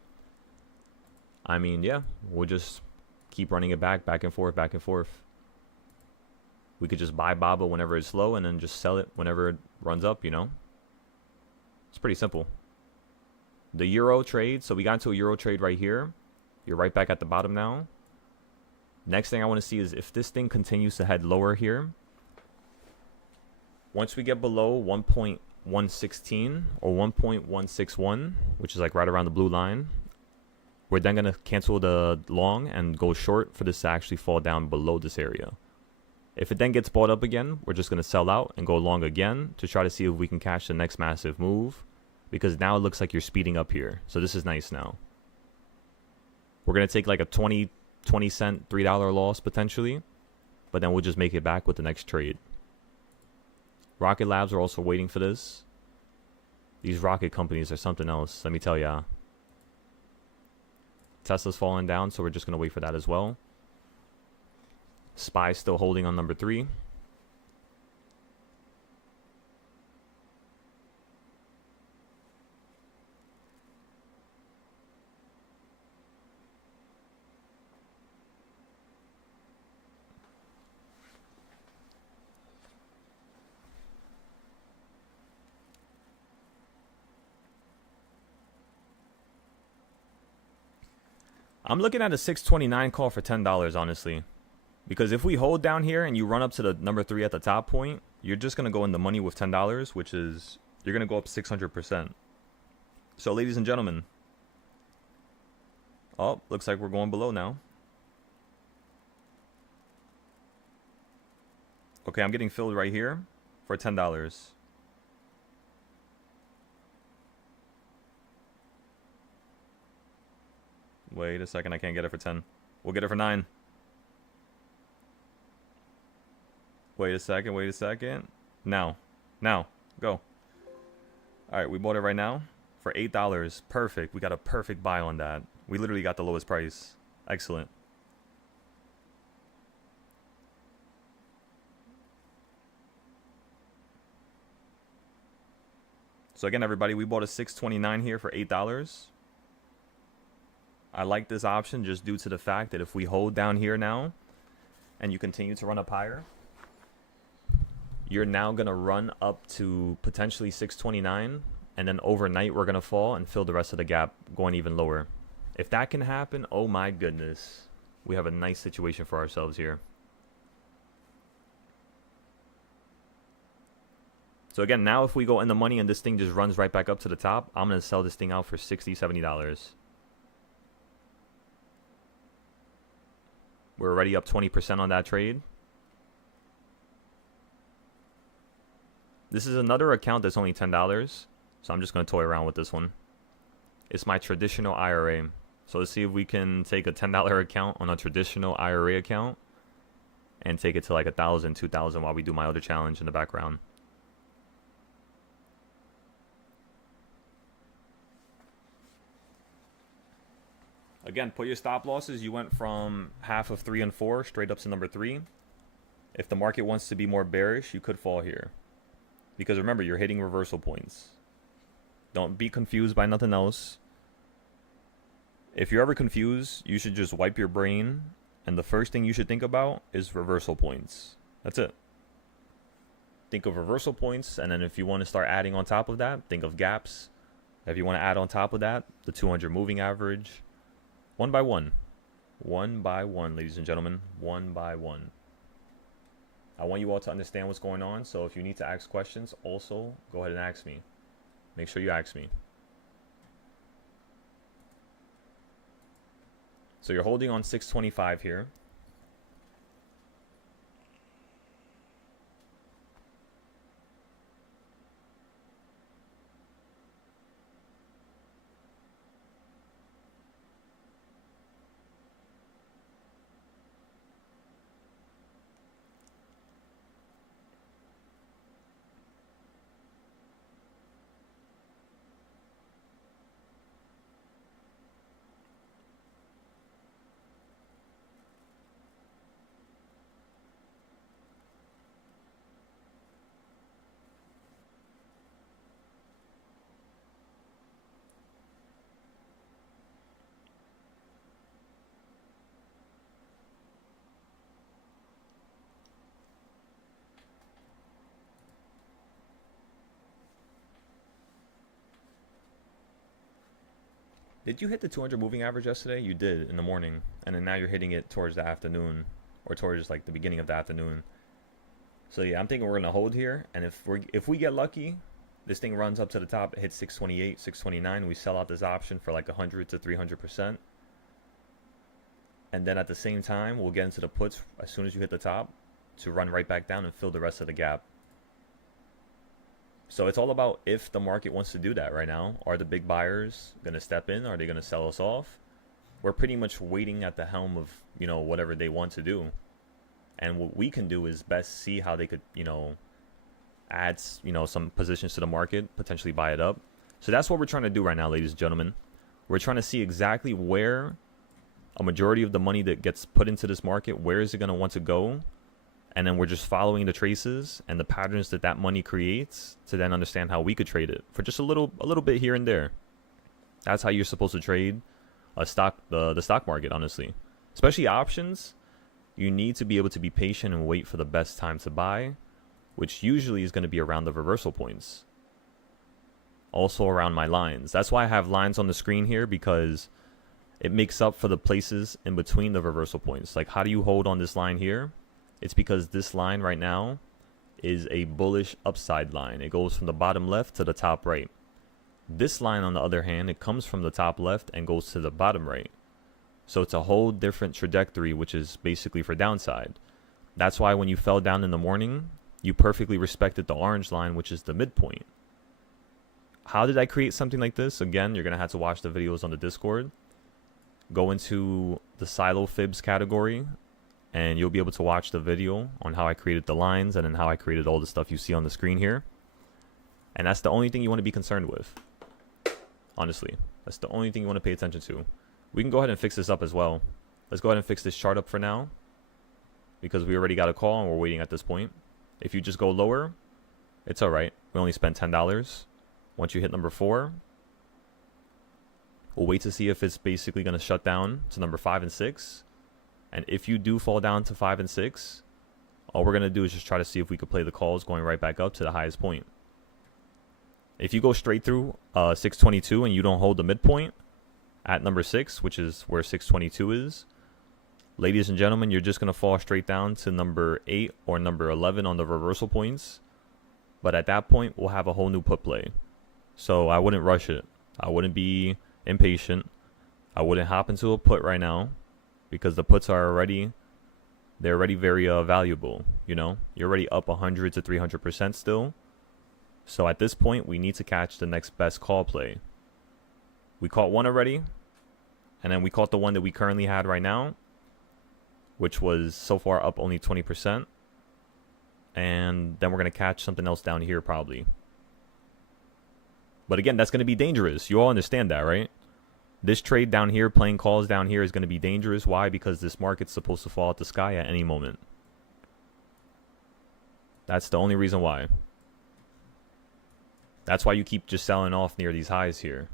I mean, yeah, we'll just keep running it back and forth, back and forth. We could just buy BABA whenever it's low and then just sell it whenever it runs up, It's pretty simple. The euro trade, so we got into a euro trade right here. You're right back at the bottom now. Next thing I want to see is if this thing continues to head lower here. Once we get below 1.116 or 1.161, which is like right around the blue line, we're then going to cancel the long and go short for this to actually fall down below this area. If it then gets bought up again, we're just going to sell out and go long again to try to see if we can catch the next massive move, because now it looks like you're speeding up here. So this is nice now. We're going to take like a 20 cent, $3 loss potentially, but then we'll just make it back with the next trade. Rocket Labs are also waiting for this. These rocket companies are something else, let me tell ya. Tesla's falling down, so we're just going to wait for that as well. SPY still holding on number 3. I'm looking at a 629 call for $10, honestly. Because if we hold down here and you run up to the number 3 at the top point, you're just going to go in the money with $10, which is, you're going to go up 600%. So, ladies and gentlemen. Oh, looks like we're going below now. Okay, I'm getting filled right here for $10. Wait a second, I can't get it for 10. We'll get it for 9. Wait a second. Now, go. Alright, we bought it right now for $8. Perfect. We got a perfect buy on that. We literally got the lowest price. Excellent. So again, everybody, we bought a 629 here for $8. I like this option just due to the fact that if we hold down here now and you continue to run up higher, you're now going to run up to potentially 629, and then overnight we're going to fall and fill the rest of the gap going even lower. If that can happen, oh my goodness, we have a nice situation for ourselves here. So again, now if we go in the money and this thing just runs right back up to the top, I'm going to sell this thing out for $60, $70. We're already up 20% on that trade. This is another account that's only $10, so I'm just going to toy around with this one. It's my traditional IRA. So let's see if we can take a $10 account on a traditional IRA account and take it to like $1,000, $2,000 while we do my other challenge in the background. Again, put your stop losses. You went from half of 3 and 4 straight up to number 3. If the market wants to be more bearish, you could fall here. Because remember, you're hitting reversal points. Don't be confused by nothing else. If you're ever confused, you should just wipe your brain. And the first thing you should think about is reversal points. That's it. Think of reversal points. And then if you want to start adding on top of that, think of gaps. If you want to add on top of that, the 200 moving average. One by one. One by one, ladies and gentlemen. One by one. I want you all to understand what's going on. So if you need to ask questions, also go ahead and ask me. Make sure you ask me. So you're holding on 625 here. Did you hit the 200 moving average yesterday? You did in the morning, and then now you're hitting it towards the afternoon, or towards like the beginning of the afternoon. So yeah, I'm thinking we're gonna hold here, and if we get lucky, this thing runs up to the top, it hits 628, 629. We sell out this option for like 100 to 300%, and then at the same time, we'll get into the puts as soon as you hit the top to run right back down and fill the rest of the gap. So it's all about if the market wants to do that right now. Are the big buyers going to step in? Are they going to sell us off? We're pretty much waiting at the helm of, whatever they want to do. And what we can do is best see how they could, add, some positions to the market, potentially buy it up. So that's what we're trying to do right now, ladies and gentlemen. We're trying to see exactly where a majority of the money that gets put into this market, where is it going to want to go? And then we're just following the traces and the patterns that that money creates to then understand how we could trade it for just a little bit here and there. That's how you're supposed to trade a stock, the stock market, honestly. Especially options, you need to be able to be patient and wait for the best time to buy, which usually is going to be around the reversal points. Also around my lines. That's why I have lines on the screen here, because it makes up for the places in between the reversal points. Like, how do you hold on this line here? It's because this line right now is a bullish upside line. It goes from the bottom left to the top right. This line, on the other hand, it comes from the top left and goes to the bottom right. So it's a whole different trajectory, which is basically for downside. That's why when you fell down in the morning, you perfectly respected the orange line, which is the midpoint. How did I create something like this? Again, you're going to have to watch the videos on the Discord. Go into the silo fibs category, and you'll be able to watch the video on how I created the lines and then how I created all the stuff you see on the screen here. And that's the only thing you want to be concerned with. Honestly, that's the only thing you want to pay attention to. We can go ahead and fix this up as well. Let's go ahead and fix this chart up for now, because we already got a call and we're waiting at this point. If you just go lower, it's all right. We only spent $10. Once you hit number 4, we'll wait to see if it's basically going to shut down to number 5 and 6. And if you do fall down to 5 and 6, all we're going to do is just try to see if we could play the calls going right back up to the highest point. If you go straight through 622 and you don't hold the midpoint at number 6, which is where 622 is, ladies and gentlemen, you're just going to fall straight down to number 8 or number 11 on the reversal points. But at that point, we'll have a whole new put play. So I wouldn't rush it. I wouldn't be impatient. I wouldn't hop into a put right now, because the puts are already very valuable. You're already up 100 to 300% still. So at this point, we need to catch the next best call play. We caught one already, and then we caught the one that we currently had right now, which was so far up only 20%. And then we're going to catch something else down here probably. But again, that's going to be dangerous. You all understand that, right? This trade down here, playing calls down here, is going to be dangerous. Why? Because this market's supposed to fall out the sky at any moment. That's the only reason why. That's why you keep just selling off near these highs here.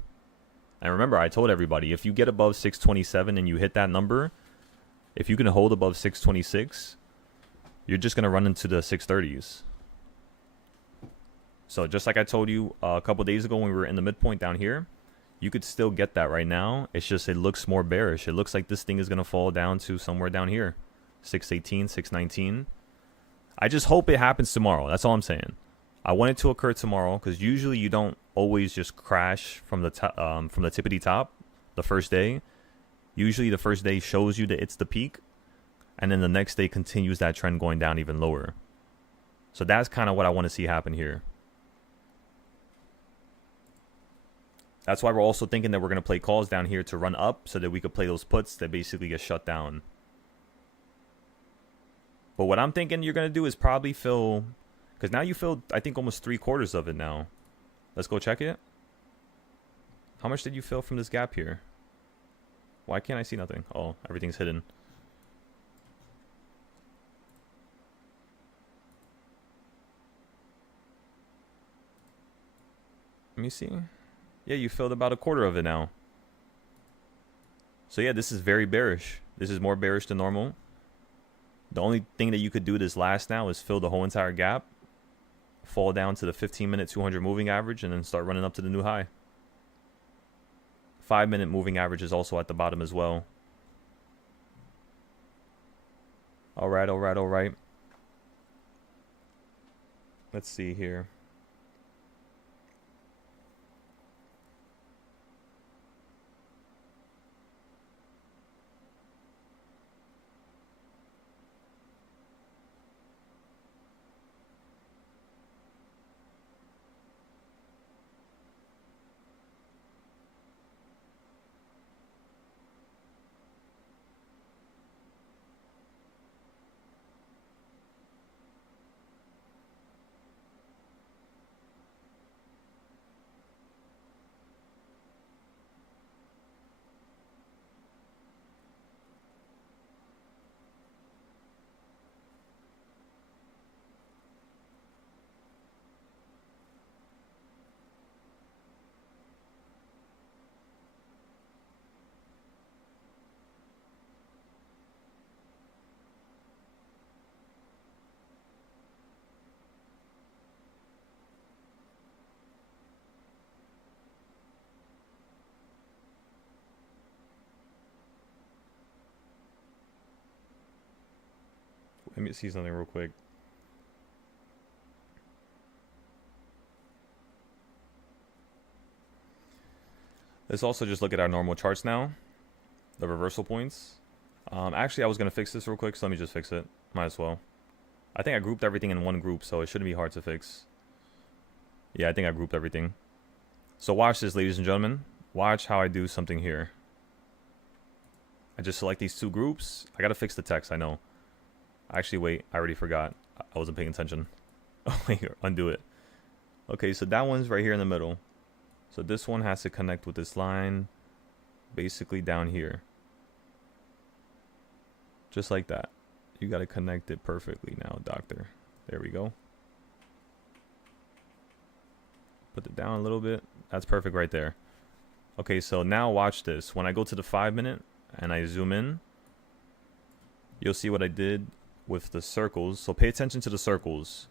And remember, I told everybody, if you get above 627 and you hit that number, if you can hold above 626, you're just going to run into the 630s. So just like I told you a couple days ago when we were in the midpoint down here, you could still get that right now. It's just it looks more bearish. It looks like this thing is going to fall down to somewhere down here. 618, 619. I just hope it happens tomorrow. That's all I'm saying. I want it to occur tomorrow, because usually you don't always just crash from the tippity top the first day. Usually the first day shows you that it's the peak, and then the next day continues that trend going down even lower. So that's kind of what I want to see happen here. That's why we're also thinking that we're going to play calls down here to run up so that we could play those puts that basically get shut down. But what I'm thinking you're going to do is probably fill, because now you filled, I think, almost 3/4 of it now. Let's go check it. How much did you fill from this gap here? Why can't I see nothing? Oh, everything's hidden. Let me see. Yeah, you filled about 1/4 of it now. So yeah, this is very bearish. This is more bearish than normal. The only thing that you could do this last now is fill the whole entire gap, fall down to the 15-minute 200 moving average, and then start running up to the new high. 5-minute moving average is also at the bottom as well. All right, all right, all right. Let's see here. Let me see something real quick. Let's also just look at our normal charts now. The reversal points. Actually, I was going to fix this real quick, so let me just fix it. Might as well. I think I grouped everything in one group, so it shouldn't be hard to fix. Yeah, I think I grouped everything. So watch this, ladies and gentlemen. Watch how I do something here. I just select these two groups. I got to fix the text, I know. Actually, wait, I already forgot. I wasn't paying attention. Oh, wait, undo it. Okay, so that one's right here in the middle. So this one has to connect with this line basically down here. Just like that. You got to connect it perfectly now, doctor. There we go. Put it down a little bit. That's perfect right there. Okay, so now watch this. When I go to the 5-minute and I zoom in, you'll see what I did with the circles. So pay attention to the circles.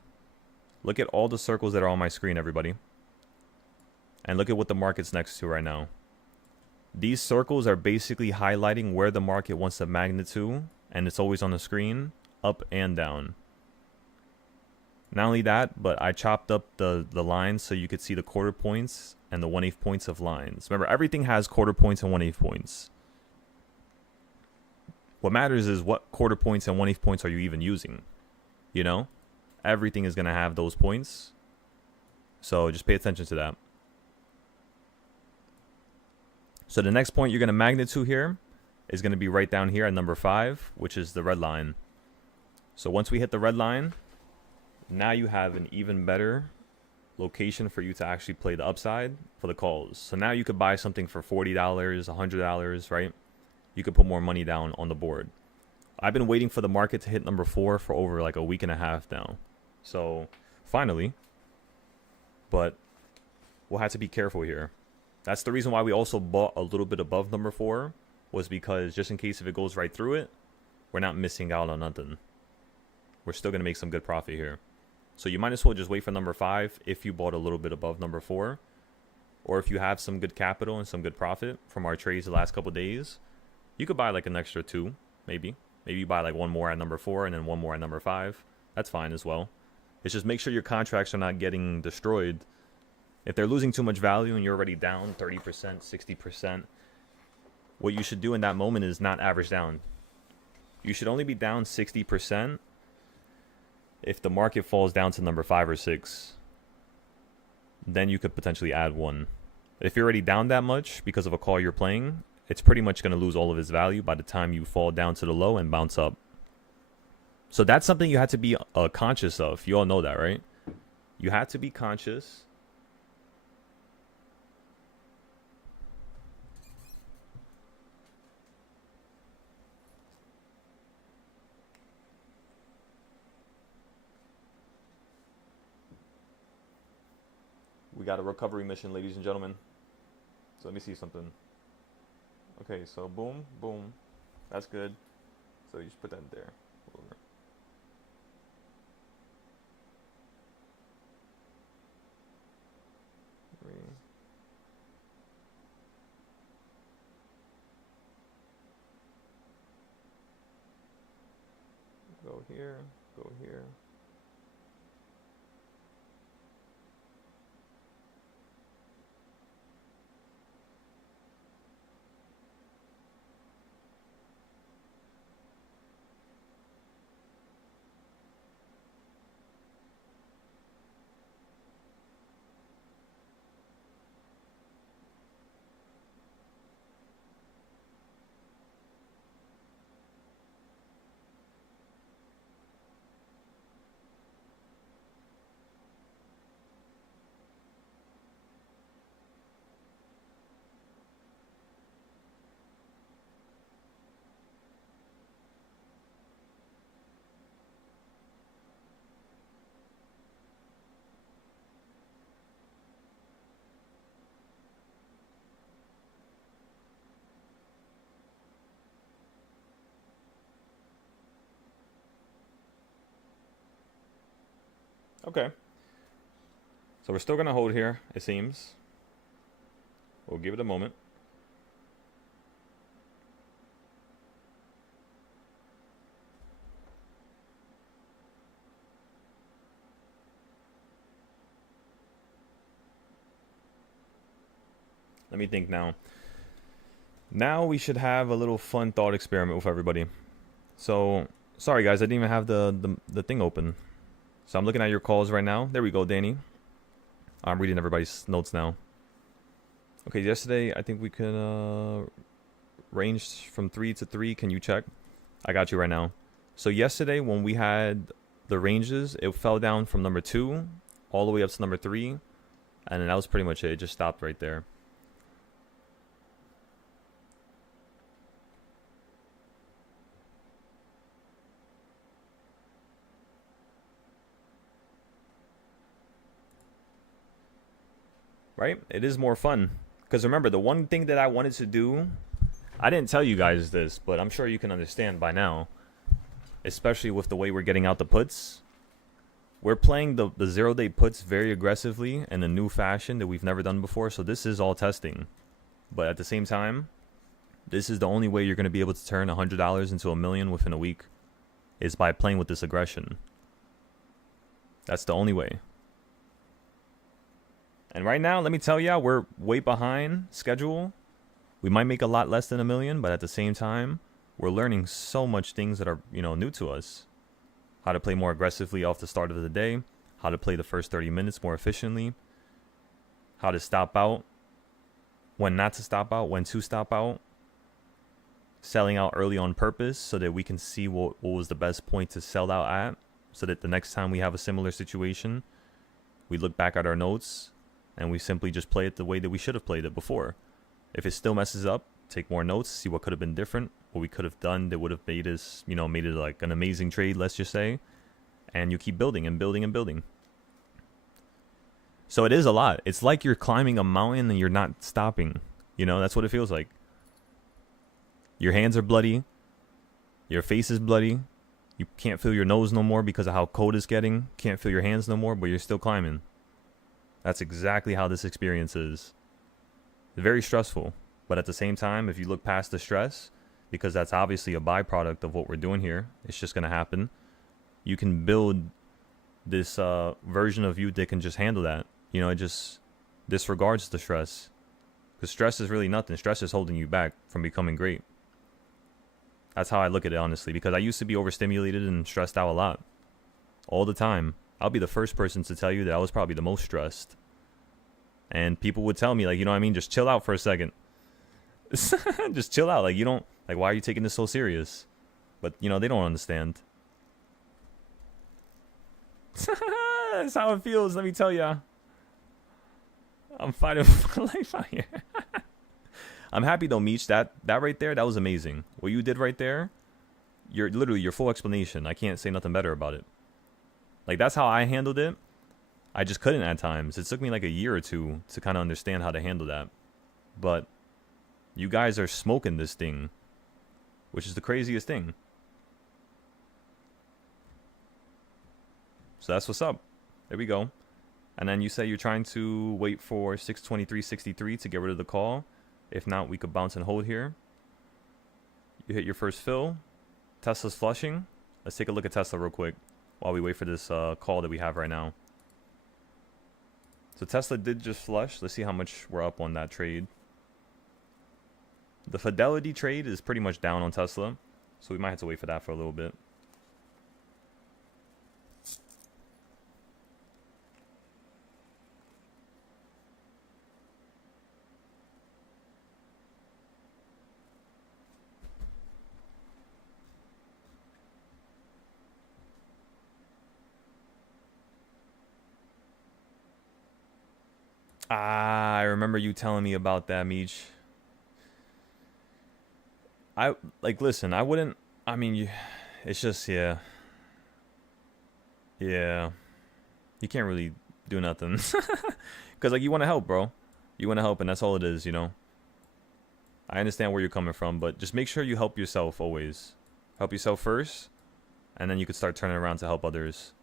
Look at all the circles that are on my screen, everybody. And look at what the market's next to right now. These circles are basically highlighting where the market wants to magnet to, and it's always on the screen, up and down. Not only that, but I chopped up the lines so you could see the quarter points and the 1/8 points of lines. Remember, everything has quarter points and 1/8 points. What matters is what quarter points and 1/8 points are you even using? You know? Everything is going to have those points. So just pay attention to that. So the next point you're going to magnet to here is going to be right down here at number 5, which is the red line. So once we hit the red line, now you have an even better location for you to actually play the upside for the calls. So now you could buy something for $40, $100, right? You could put more money down on the board. I've been waiting for the market to hit number 4 for over like a week and a half now. So finally, but we'll have to be careful here. That's the reason why we also bought a little bit above number 4, was because just in case if it goes right through it, we're not missing out on nothing. We're still going to make some good profit here. So you might as well just wait for number 5 if you bought a little bit above number 4. Or if you have some good capital and some good profit from our trades the last couple days, you could buy like an extra 2, maybe. Maybe you buy like one more at number 4 and then one more at number 5. That's fine as well. It's just make sure your contracts are not getting destroyed. If they're losing too much value and you're already down 30%, 60%, what you should do in that moment is not average down. You should only be down 60% if the market falls down to number 5 or 6. Then you could potentially add 1. If you're already down that much because of a call you're playing, it's pretty much going to lose all of its value by the time you fall down to the low and bounce up. So that's something you have to be conscious of. You all know that, right? You have to be conscious. We got a recovery mission, ladies and gentlemen. So let me see something. Okay, so boom, boom. That's good. So you just put that there. Over. here, go here. Okay. So we're still going to hold here, it seems. We'll give it a moment. Let me think now. Now we should have a little fun thought experiment with everybody. So, sorry guys, I didn't even have the thing open. So I'm looking at your calls right now. There we go, Danny. I'm reading everybody's notes now. Okay, yesterday I think we could range from 3 to 3. Can you check? I got you right now. So yesterday when we had the ranges, it fell down from number 2 all the way up to number 3. And then that was pretty much it. It just stopped right there. Right? It is more fun. Because remember, the one thing that I wanted to do, I didn't tell you guys this, but I'm sure you can understand by now, especially with the way we're getting out the puts. We're playing the 0-day puts very aggressively in a new fashion that we've never done before, so this is all testing. But at the same time, this is the only way you're going to be able to turn $100 into $1 million within a week, is by playing with this aggression. That's the only way. And right now, let me tell you, we're way behind schedule. We might make a lot less than $1 million, but at the same time, we're learning so much things that are, new to us. How to play more aggressively off the start of the day, how to play the first 30 minutes more efficiently, how to stop out, when not to stop out, when to stop out, selling out early on purpose so that we can see what was the best point to sell out at, so that the next time we have a similar situation, we look back at our notes and we simply just play it the way that we should have played it before. If it still messes up, take more notes, see what could have been different, what we could have done that would have made us, made it like an amazing trade, let's just say. And you keep building and building and building. So it is a lot. It's like you're climbing a mountain and you're not stopping. That's what it feels like. Your hands are bloody. Your face is bloody. You can't feel your nose no more because of how cold it's getting. Can't feel your hands no more, but you're still climbing. That's exactly how this experience is. Very stressful. But at the same time, if you look past the stress, because that's obviously a byproduct of what we're doing here, it's just going to happen. You can build this version of you that can just handle that. It just disregards the stress. Because stress is really nothing. Stress is holding you back from becoming great. That's how I look at it, honestly. Because I used to be overstimulated and stressed out a lot. All the time. I'll be the first person to tell you that I was probably the most stressed. And people would tell me, just chill out for a second. Just chill out. Why are you taking this so serious? But, they don't understand. That's how it feels, let me tell ya. I'm fighting for my life out here. I'm happy though, Meech. That right there, that was amazing. What you did right there, your full explanation. I can't say nothing better about it. That's how I handled it. I just couldn't at times. It took me like a year or two to kind of understand how to handle that. But you guys are smoking this thing, which is the craziest thing. So that's what's up. There we go. And then you say you're trying to wait for 623.63 to get rid of the call. If not, we could bounce and hold here. You hit your first fill. Tesla's flushing. Let's take a look at Tesla real quick while we wait for this call that we have right now. So Tesla did just flush. Let's see how much we're up on that trade. The Fidelity trade is pretty much down on Tesla, so we might have to wait for that for a little bit. Ah, I remember you telling me about that, Meech. Listen, I wouldn't, I mean, it's just, yeah. Yeah. You can't really do nothing. Because, like, you want to help, bro. You want to help, and that's all it is, you know? I understand where you're coming from, but just make sure you help yourself always. Help yourself first, and then you could start turning around to help others.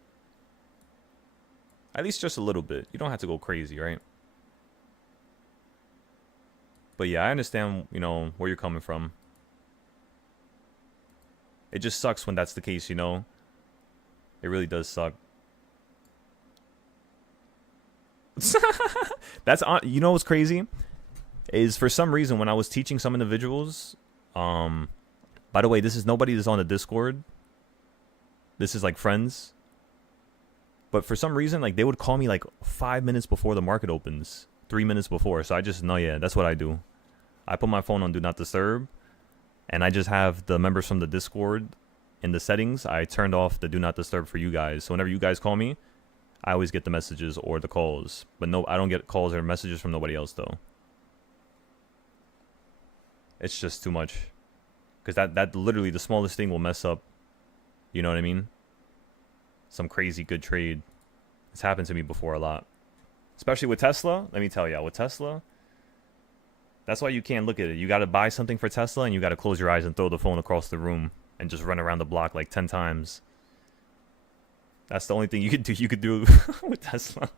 At least just a little bit. You don't have to go crazy, right? But yeah, I understand, you know, where you're coming from. It just sucks when that's the case, you know? It really does suck. That's on, you know what's crazy? Is for some reason when I was teaching some individuals, by the way, this is nobody that's on the Discord. This is like friends. But for some reason, like they would call me like 5 minutes before the market opens. 3 minutes before. So I just know, yeah, that's what I do. I put my phone on Do Not Disturb. And I just have the members from the Discord in the settings. I turned off the Do Not Disturb for you guys. So whenever you guys call me, I always get the messages or the calls. But no, I don't get calls or messages from nobody else though. It's just too much. Because that literally, the smallest thing will mess up. You know what I mean? Some crazy good trade. It's happened to me before a lot. Especially with Tesla. Let me tell you, with Tesla, that's why you can't look at it. You got to buy something for Tesla and you got to close your eyes and throw the phone across the room and just run around the block like 10 times. That's the only thing you could do with Tesla.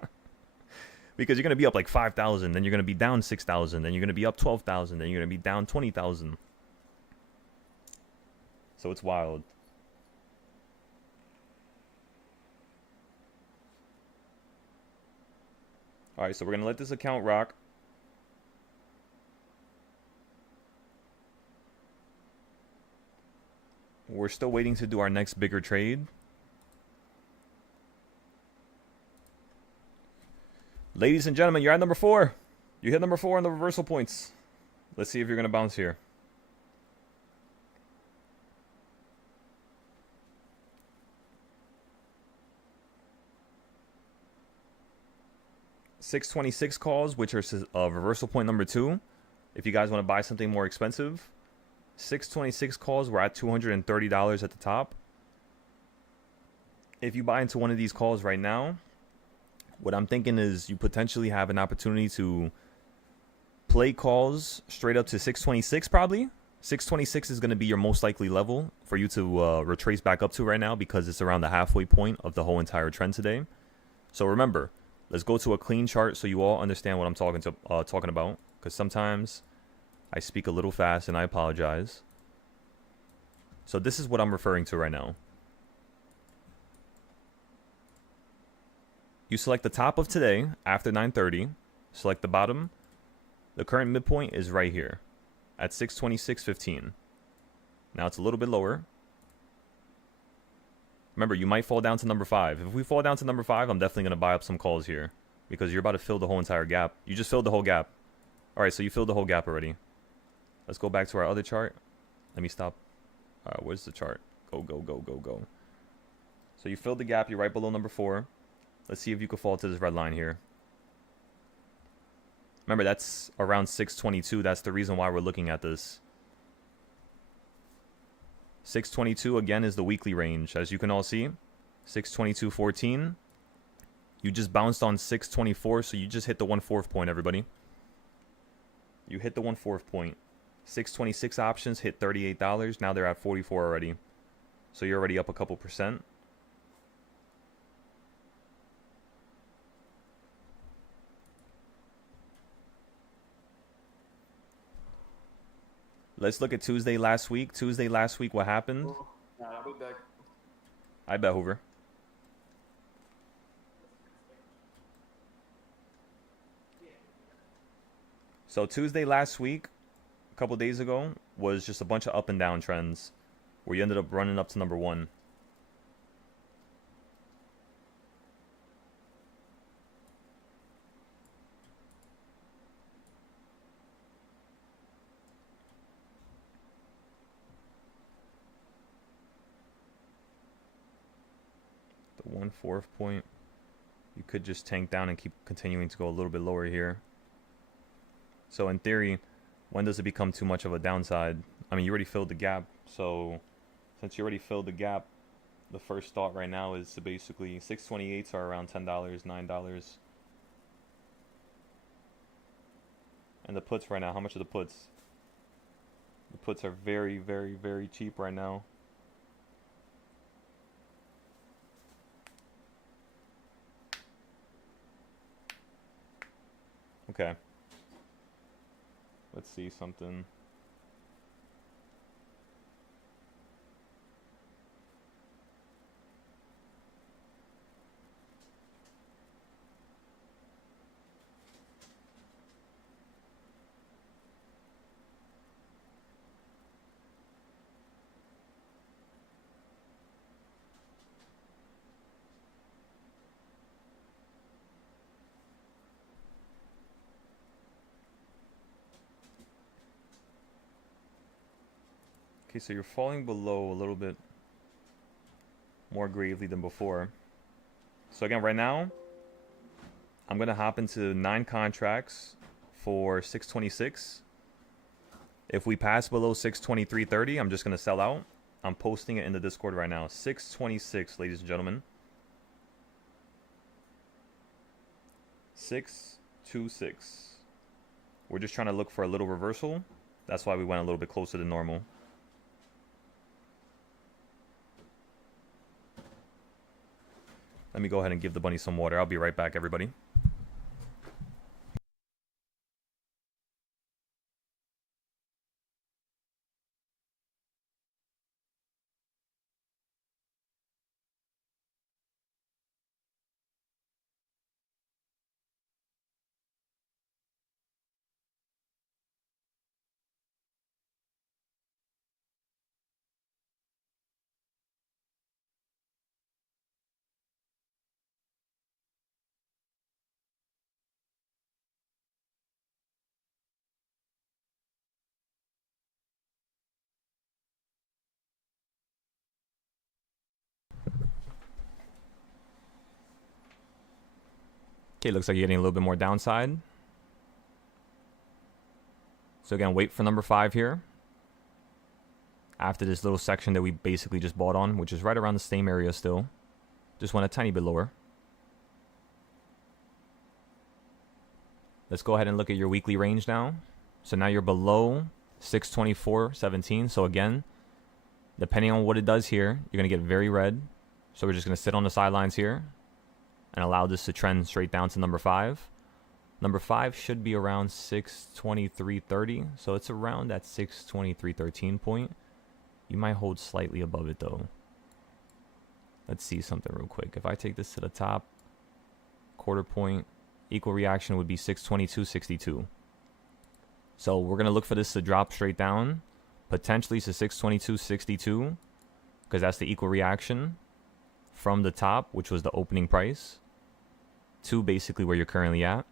Because you're going to be up like 5,000, then you're going to be down 6,000, then you're going to be up 12,000, then you're going to be down 20,000. So it's wild. All right, so we're going to let this account rock. We're still waiting to do our next bigger trade. Ladies and gentlemen, you're at number 4. You hit number 4 on the reversal points. Let's see if you're going to bounce here. $626 calls, which are reversal point number 2. If you guys want to buy something more expensive. 626 calls, we're at $230 at the top. If you buy into one of these calls right now, what I'm thinking is you potentially have an opportunity to play calls straight up to 626 probably. 626 is going to be your most likely level for you to retrace back up to right now because it's around the halfway point of the whole entire trend today. So remember, let's go to a clean chart so you all understand what I'm talking about, because sometimes I speak a little fast and I apologize. So this is what I'm referring to right now. You select the top of today after 9:30. Select the bottom. The current midpoint is right here at 626.15. Now it's a little bit lower. Remember, you might fall down to number 5. If we fall down to number 5, I'm definitely going to buy up some calls here because you're about to fill the whole entire gap. You just filled the whole gap. All right, so you filled the whole gap already. Let's go back to our other chart. Let me stop. Where's the chart? Go, go, go, go, go. So you filled the gap. You're right below number 4. Let's see if you can fall to this red line here. Remember, that's around 622. That's the reason why we're looking at this. 622, again, is the weekly range. As you can all see, 622.14. You just bounced on 624, so you just hit the 1/4 point, everybody. You hit the 1/4 point. 626 options hit $38. Now they're at 44 already. So you're already up a couple percent. Let's look at Tuesday last week. Tuesday last week, what happened? Nah, I'll be back. I bet Hoover. So Tuesday last week, a couple days ago, was just a bunch of up and down trends where you ended up running up to number 1. The 1/4 point. You could just tank down and keep continuing to go a little bit lower here. So in theory, when does it become too much of a downside? I mean, you already filled the gap. So since you already filled the gap, the first thought right now is to basically 628s are around $10, $9. And the puts right now, how much are the puts? The puts are very, very, very cheap right now. Okay. Let's see something. Okay, so you're falling below a little bit more gravely than before. So again, right now, I'm going to hop into 9 contracts for 626. If we pass below 623.30, I'm just going to sell out. I'm posting it in the Discord right now. 626, ladies and gentlemen. 626. We're just trying to look for a little reversal. That's why we went a little bit closer than normal. Let me go ahead and give the bunny some water. I'll be right back, everybody. Okay, looks like you're getting a little bit more downside. So again, wait for number 5 here. After this little section that we basically just bought on, which is right around the same area still. Just went a tiny bit lower. Let's go ahead and look at your weekly range now. So now you're below 624.17. So again, depending on what it does here, you're going to get very red. So we're just going to sit on the sidelines here and allow this to trend straight down to number 5. Number 5 should be around 623.30. So it's around that 623.13 point. You might hold slightly above it though. Let's see something real quick. If I take this to the top, 1/4 point, equal reaction would be 622.62. So we're going to look for this to drop straight down, potentially to 622.62, because that's the equal reaction from the top, which was the opening price, to basically where you're currently at,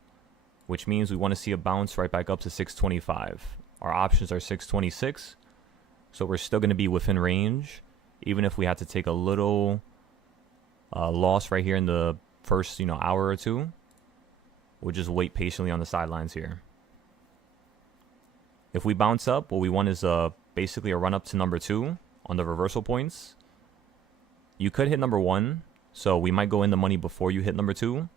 which means we want to see a bounce right back up to 625. Our options are 626, so we're still going to be within range, even if we had to take a little loss right here in the first hour or two. We'll just wait patiently on the sidelines here. If we bounce up, what we want is basically a run up to number 2 on the reversal points. You could hit number 1, so we might go in the money before you hit number 2.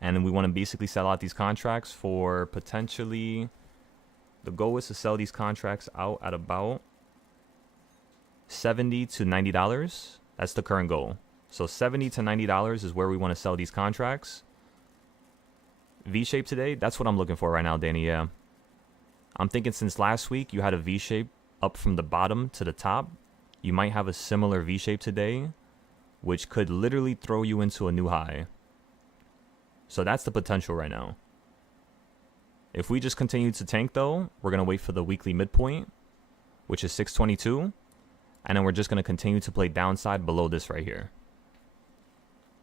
And we want to basically sell out these contracts for potentially, the goal is to sell these contracts out at about $70 to $90. That's the current goal. So $70 to $90 is where we want to sell these contracts. V-shape today, that's what I'm looking for right now, Danny. Yeah. I'm thinking since last week you had a V-shape up from the bottom to the top. You might have a similar V-shape today. which could literally throw you into a new high. So that's the potential right now. If we just continue to tank though, we're going to wait for the weekly midpoint, which is 622. And then we're just going to continue to play downside below this right here.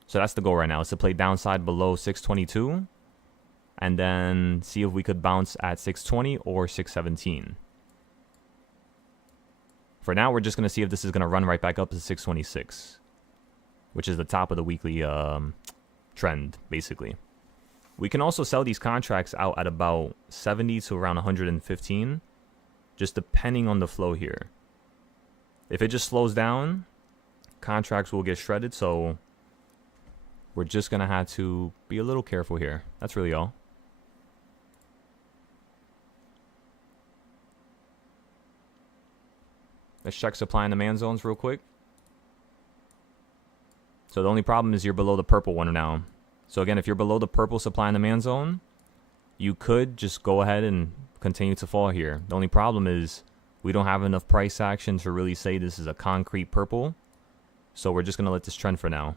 So that's the goal right now, is to play downside below 622. And then see if we could bounce at 620 or 617. For now, we're just going to see if this is going to run right back up to 626. Which is the top of the weekly trend, basically. We can also sell these contracts out at about 70 to around 115. Just depending on the flow here. If it just slows down, contracts will get shredded, so we're just going to have to be a little careful here. That's really all. Let's check supply and demand zones real quick. So the only problem is you're below the purple one now. So again, if you're below the purple supply and demand zone, you could just go ahead and continue to fall here. The only problem is we don't have enough price action to really say this is a concrete purple. So we're just going to let this trend for now.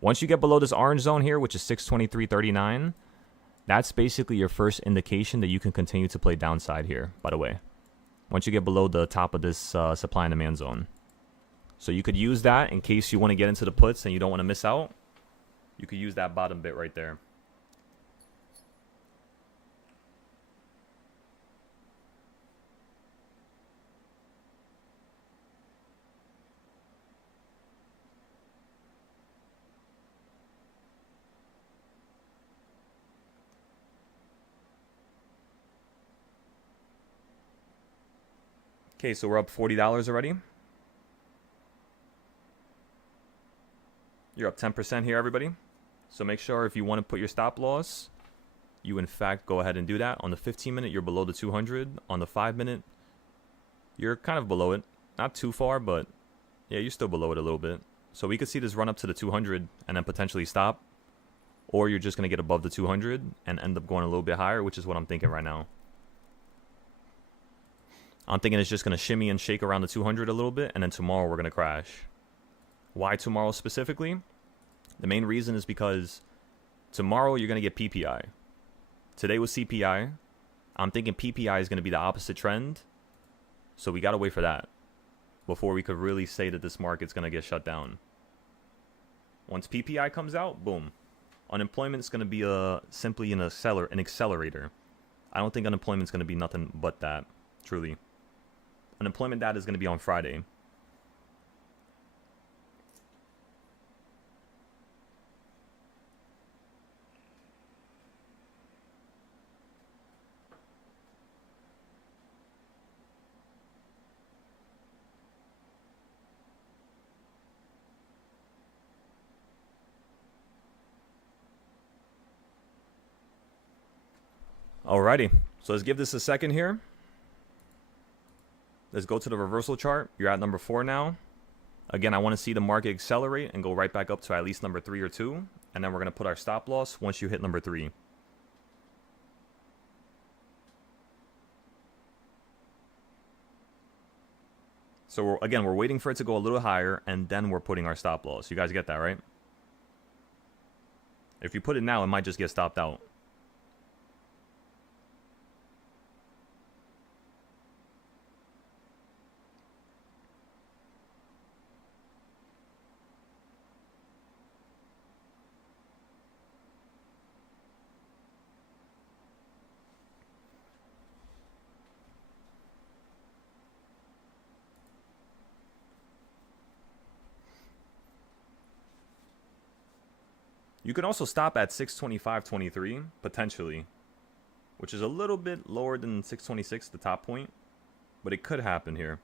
Once you get below this orange zone here, which is 623.39, that's basically your first indication that you can continue to play downside here, by the way. Once you get below the top of this supply and demand zone. So you could use that in case you want to get into the puts and you don't want to miss out. You could use that bottom bit right there. Okay, so we're up $40 already. You're up 10% here, everybody. So make sure if you want to put your stop loss, you in fact go ahead and do that. On the 15-minute, you're below the 200. On the 5-minute, you're kind of below it. Not too far, but yeah, you're still below it a little bit. So we could see this run up to the 200 and then potentially stop. Or you're just going to get above the 200 and end up going a little bit higher, which is what I'm thinking right now. I'm thinking it's just going to shimmy and shake around the 200 a little bit, and then tomorrow we're going to crash. Why tomorrow specifically? The main reason is because tomorrow you're going to get PPI. Today was CPI. I'm thinking PPI is going to be the opposite trend. So we got to wait for that before we could really say that this market's going to get shut down. Once PPI comes out, boom. Unemployment is going to be simply an accelerator. I don't think unemployment's going to be nothing but that, truly. Unemployment data is going to be on Friday. Alrighty, so let's give this a second here. Let's go to the reversal chart. You're at number 4 now. Again, I want to see the market accelerate and go right back up to at least number 3 or 2. And then we're going to put our stop loss once you hit number 3. So we're waiting for it to go a little higher, and then we're putting our stop loss. You guys get that, right? If you put it now, it might just get stopped out. You can also stop at 625.23, potentially, which is a little bit lower than 626, the top point, but it could happen here.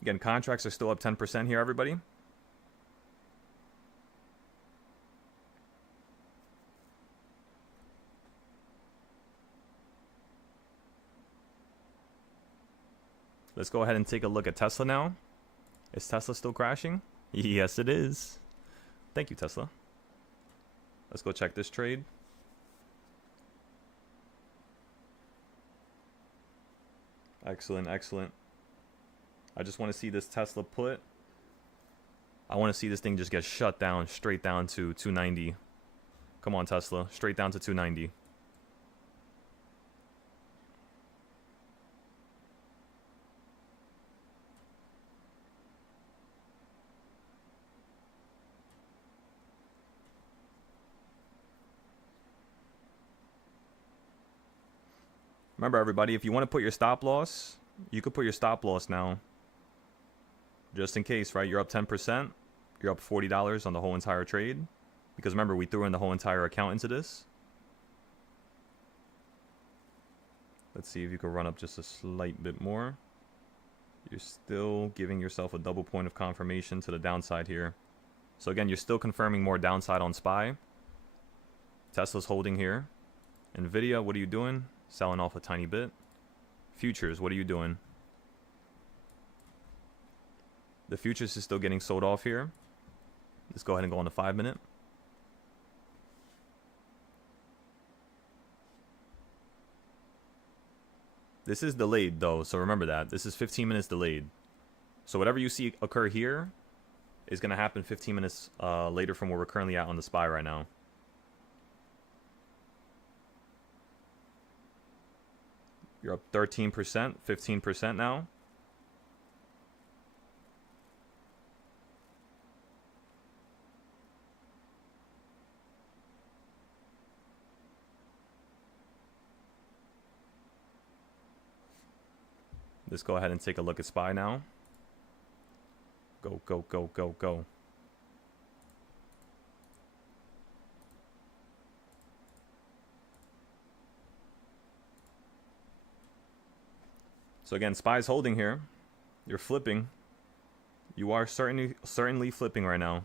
Again, contracts are still up 10% here, everybody. Let's go ahead and take a look at Tesla now. Is Tesla still crashing? Yes, it is. Thank you, Tesla. Let's go check this trade. Excellent, excellent. I just want to see this Tesla put. I want to see this thing just get shut down, straight down to 290. Come on, Tesla, straight down to 290. Remember, everybody, if you want to put your stop loss, you could put your stop loss now. Just in case, right? You're up 10%. You're up $40 on the whole entire trade. Because remember, we threw in the whole entire account into this. Let's see if you can run up just a slight bit more. You're still giving yourself a double point of confirmation to the downside here. So again, you're still confirming more downside on SPY. Tesla's holding here. Nvidia, what are you doing? Selling off a tiny bit. Futures, what are you doing? The futures is still getting sold off here. Let's go ahead and go on the 5-minute. This is delayed though, so remember that. This is 15 minutes delayed. So whatever you see occur here is going to happen 15 minutes later from where we're currently at on the SPY right now. You're up 13%, 15% now. Let's go ahead and take a look at SPY now. Go, go, go, go, go. So again, SPY's holding here. You're flipping. You are certainly flipping right now.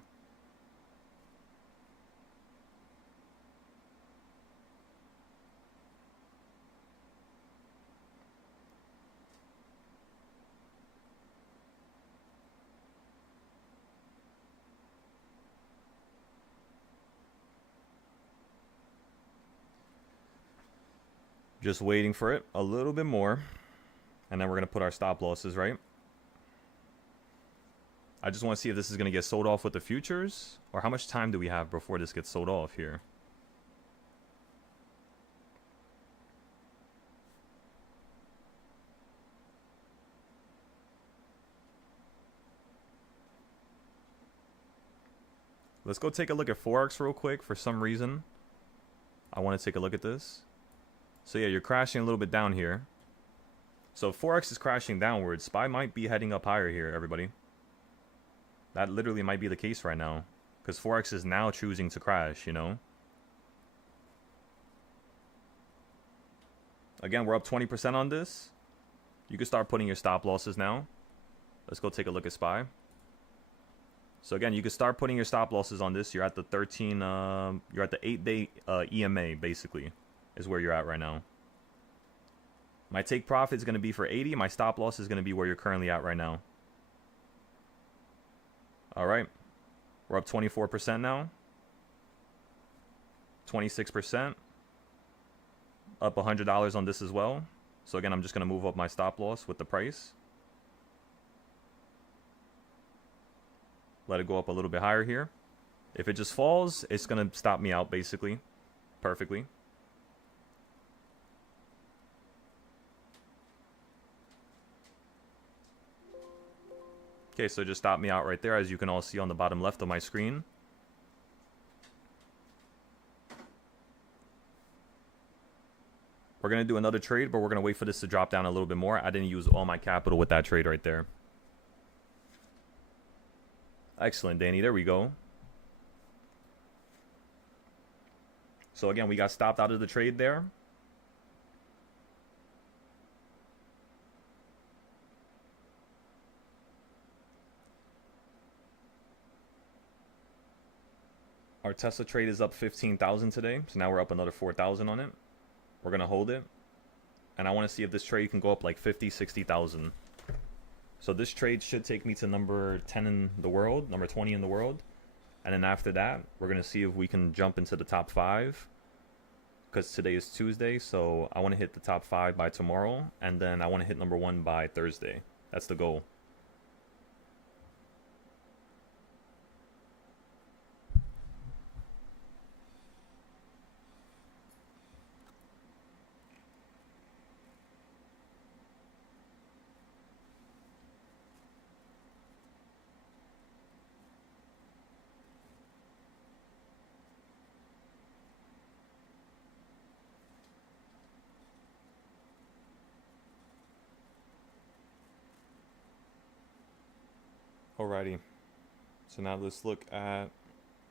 Just waiting for it a little bit more. And then we're going to put our stop losses, right? I just want to see if this is going to get sold off with the futures. Or how much time do we have before this gets sold off here? Let's go take a look at Forex real quick. For some reason, I want to take a look at this. So yeah, you're crashing a little bit down here. So if Forex is crashing downwards, SPY might be heading up higher here, everybody. That literally might be the case right now. Because Forex is now choosing to crash, you know. Again, we're up 20% on this. You can start putting your stop losses now. Let's go take a look at SPY. So again, you can start putting your stop losses on this. You're at the 8-day EMA, basically, is where you're at right now. My take profit is going to be for 80. My stop loss is going to be where you're currently at right now. All right. We're up 24% now. 26%. Up $100 on this as well. So again, I'm just going to move up my stop loss with the price. Let it go up a little bit higher here. If it just falls, it's going to stop me out basically. Perfectly. Okay, so just stop me out right there, as you can all see on the bottom left of my screen. We're going to do another trade, but we're going to wait for this to drop down a little bit more. I didn't use all my capital with that trade right there. Excellent, Danny. There we go. So again, we got stopped out of the trade there. Our Tesla trade is up 15,000 today. So now we're up another 4,000 on it. We're going to hold it. And I want to see if this trade can go up like 50, 60,000. So this trade should take me to number 10 in the world, number 20 in the world. And then after that, we're going to see if we can jump into the top 5. Because today is Tuesday, so I want to hit the top 5 by tomorrow. And then I want to hit number 1 by Thursday. That's the goal. Alrighty. So now let's look at,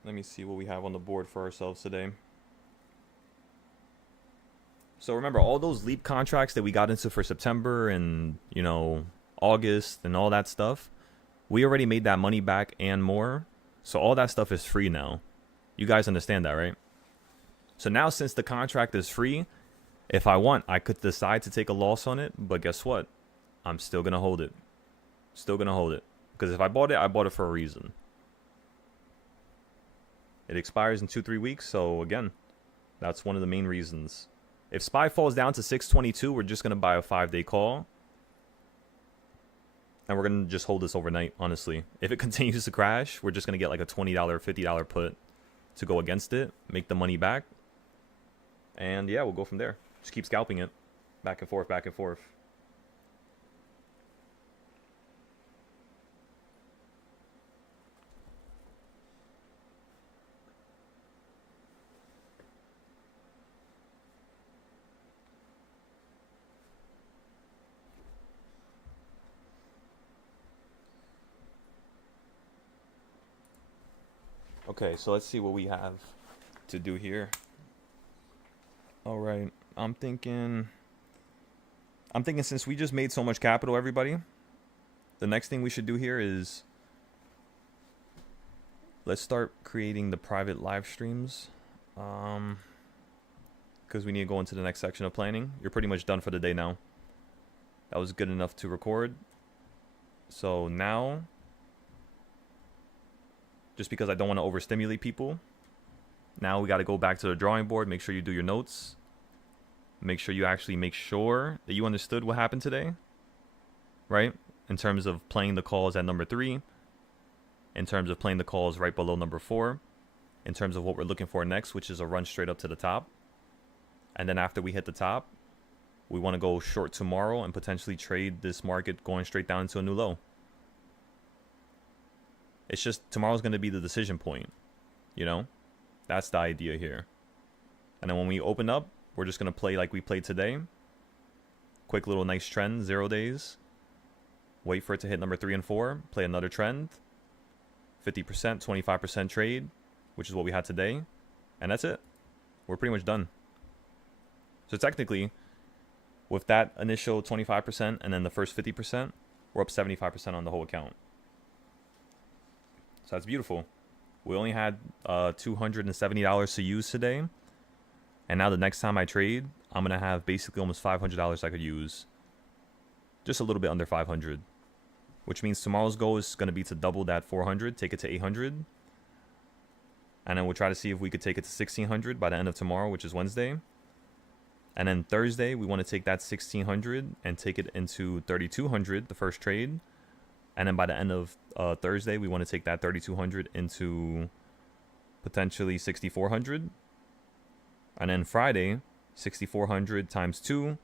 let me see what we have on the board for ourselves today. So remember all those leap contracts that we got into for September and, you know, August and all that stuff. We already made that money back and more. So all that stuff is free now. You guys understand that, right? So now since the contract is free, if I want, I could decide to take a loss on it. But guess what? I'm still going to hold it. Still going to hold it. Because if I bought it for a reason. It expires in 2-3 weeks. So again, that's one of the main reasons. If SPY falls down to 622, we're just going to buy a 5-day call. And we're going to just hold this overnight, honestly. If it continues to crash, we're just going to get like a $20, $50 put to go against it. Make the money back. And yeah, we'll go from there. Just keep scalping it. Back and forth, back and forth. Okay, so let's see what we have to do here. All right, I'm thinking since we just made so much capital, everybody, the next thing we should do here is let's start creating the private live streams. Because we need to go into the next section of planning. You're pretty much done for the day now. That was good enough to record. So now, just because I don't want to overstimulate people, now we got to go back to the drawing board. Make sure you do your notes. Make sure you actually make sure that you understood what happened today, right? In terms of playing the calls at number 3, in terms of playing the calls right below number 4, in terms of what we're looking for next, which is a run straight up to the top. And then after we hit the top, we want to go short tomorrow and potentially trade this market going straight down into a new low. It's just tomorrow's going to be the decision point, you know? That's the idea here. And then when we open up, we're just going to play like we played today. Quick little nice trend, 0 days. Wait for it to hit number 3 and 4. Play another trend. 50%, 25% trade, which is what we had today. And that's it. We're pretty much done. So technically, with that initial 25% and then the first 50%, we're up 75% on the whole account. So that's beautiful. We only had $270 to use today. And now the next time I trade, I'm going to have basically almost $500 I could use. Just a little bit under 500. Which means tomorrow's goal is going to be to double that 400, take it to 800. And then we'll try to see if we could take it to 1600 by the end of tomorrow, which is Wednesday. And then Thursday, we want to take that 1600 and take it into 3200, the first trade. And then by the end of Thursday, we want to take that 3200 into potentially 6400. And then Friday, 6400 times 2,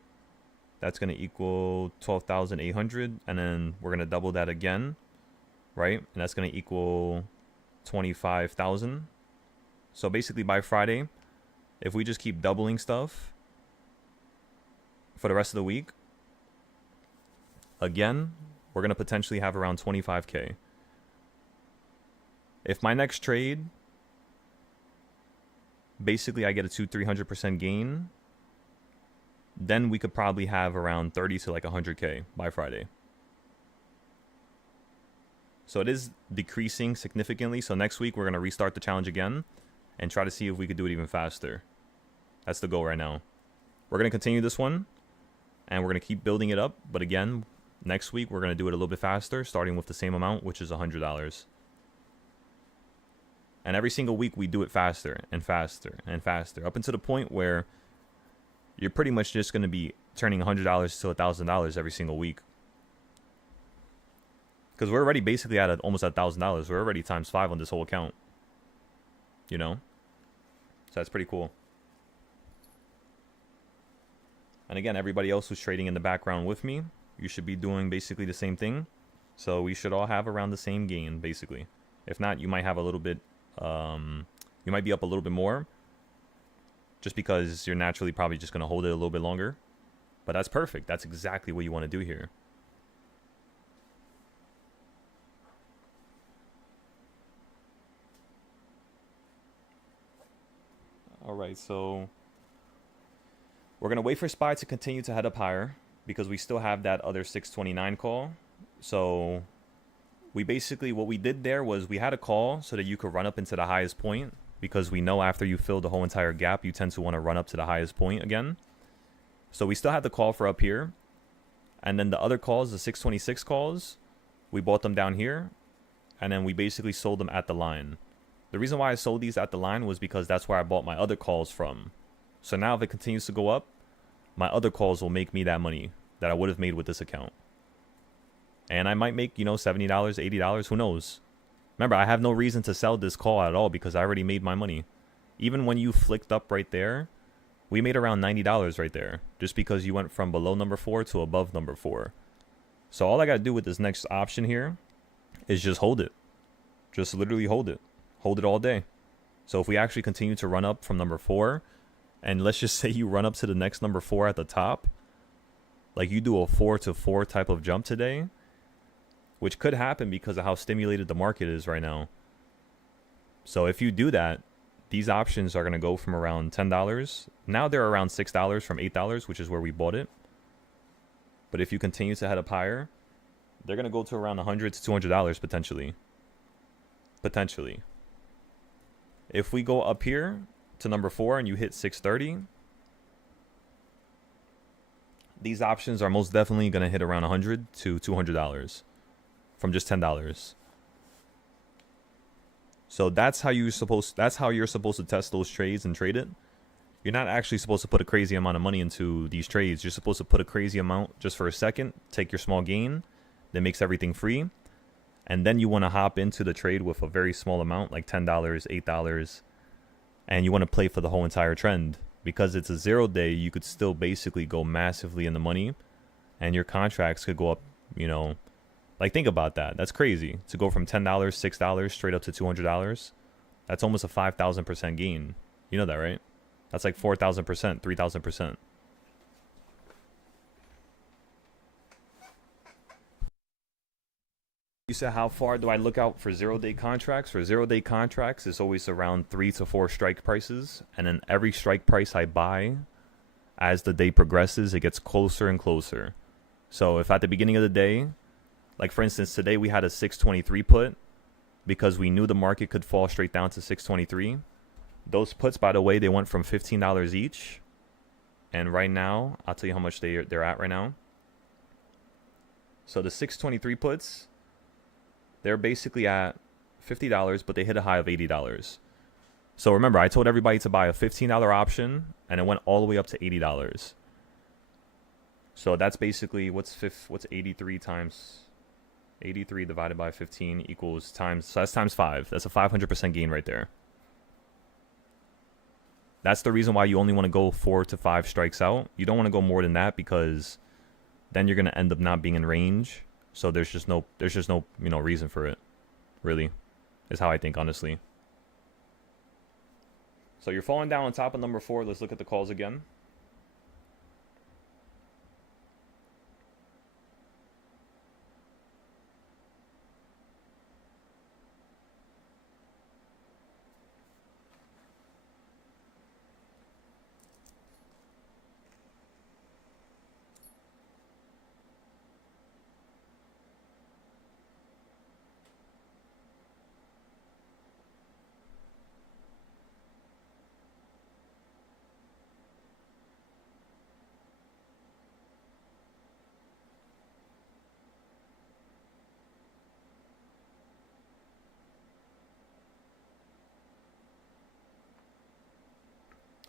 that's going to equal 12,800. And then we're going to double that again, right? And that's going to equal 25,000. So basically by Friday, if we just keep doubling stuff for the rest of the week, again, we're going to potentially have around 25K. If my next trade, basically I get a 200-300% gain, then we could probably have around 30 to like 100K by Friday. So it is decreasing significantly. So next week we're going to restart the challenge again and try to see if we could do it even faster. That's the goal right now. We're going to continue this one and we're going to keep building it up. But again, next week we're going to do it a little bit faster, starting with the same amount, which is $100. And every single week we do it faster and faster and faster, up until the point where you're pretty much just going to be turning $100 to $1,000 every single week. Because we're already basically at almost $1,000. We're already times 5 on this whole account. You know? So that's pretty cool. And again, everybody else who's trading in the background with me, you should be doing basically the same thing. So we should all have around the same gain, basically. If not, you might have a little bit, you might be up a little bit more. Just because you're naturally probably just going to hold it a little bit longer. But that's perfect. That's exactly what you want to do here. All right, so we're gonna wait for SPY to continue to head up higher because we still have that other 629 call. So we basically, what we did there was we had a call so that you could run up into the highest point, because we know after you fill the whole entire gap, you tend to want to run up to the highest point again. So we still had the call for up here. And then the other calls, the 626 calls, we bought them down here. And then we basically sold them at the line. The reason why I sold these at the line was because that's where I bought my other calls from. So now if it continues to go up, my other calls will make me that money that I would have made with this account. And I might make, $70, $80, who knows? Remember, I have no reason to sell this call at all because I already made my money. Even when you flicked up right there, we made around $90 right there, just because you went from below number 4 to above number 4. So all I got to do with this next option here is just hold it. Just literally hold it. Hold it all day. So if we actually continue to run up from number 4, and let's just say you run up to the next number 4 at the top, like you do a 4 to 4 type of jump today, which could happen because of how stimulated the market is right now. So if you do that, these options are going to go from around $10. Now they're around $6 from $8, which is where we bought it. But if you continue to head up higher, they're going to go to around $100 to $200 potentially. Potentially. If we go up here to number 4 and you hit 630, these options are most definitely going to hit around $100 to $200 from just $10. So that's how you're supposed to test those trades and trade it. You're not actually supposed to put a crazy amount of money into these trades. You're supposed to put a crazy amount just for a second, take your small gain, that makes everything free. And then you want to hop into the trade with a very small amount, like $10, $8, and you want to play for the whole entire trend. Because it's a 0 day, you could still basically go massively in the money, and your contracts could go up, like, think about that. That's crazy. To go from $10, $6 straight up to $200, that's almost a 5,000% gain. You know that, right? That's like 4,000%, 3,000%. You said, how far do I look out for 0 day contracts? For 0 day contracts, it's always around 3 to 4 strike prices. And then every strike price I buy, as the day progresses, it gets closer and closer. So if at the beginning of the day, like for instance, today we had a 623 put because we knew the market could fall straight down to 623. Those puts, by the way, they went from $15 each. And right now, I'll tell you how much they're at right now. So the 623 puts, they're basically at $50, but they hit a high of $80. So remember, I told everybody to buy a $15 option, and it went all the way up to $80. So that's basically, what's 83 times... 83 divided by 15 equals times... So that's times 5. That's a 500% gain right there. That's the reason why you only want to go 4 to 5 strikes out. You don't want to go more than that because then you're going to end up not being in range. So there's just no reason for it, really, is how I think, honestly. So you're falling down on top of number 4. Let's look at the calls again.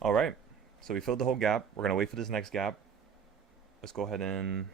All right, so we filled the whole gap. We're going to wait for this next gap. Let's go ahead and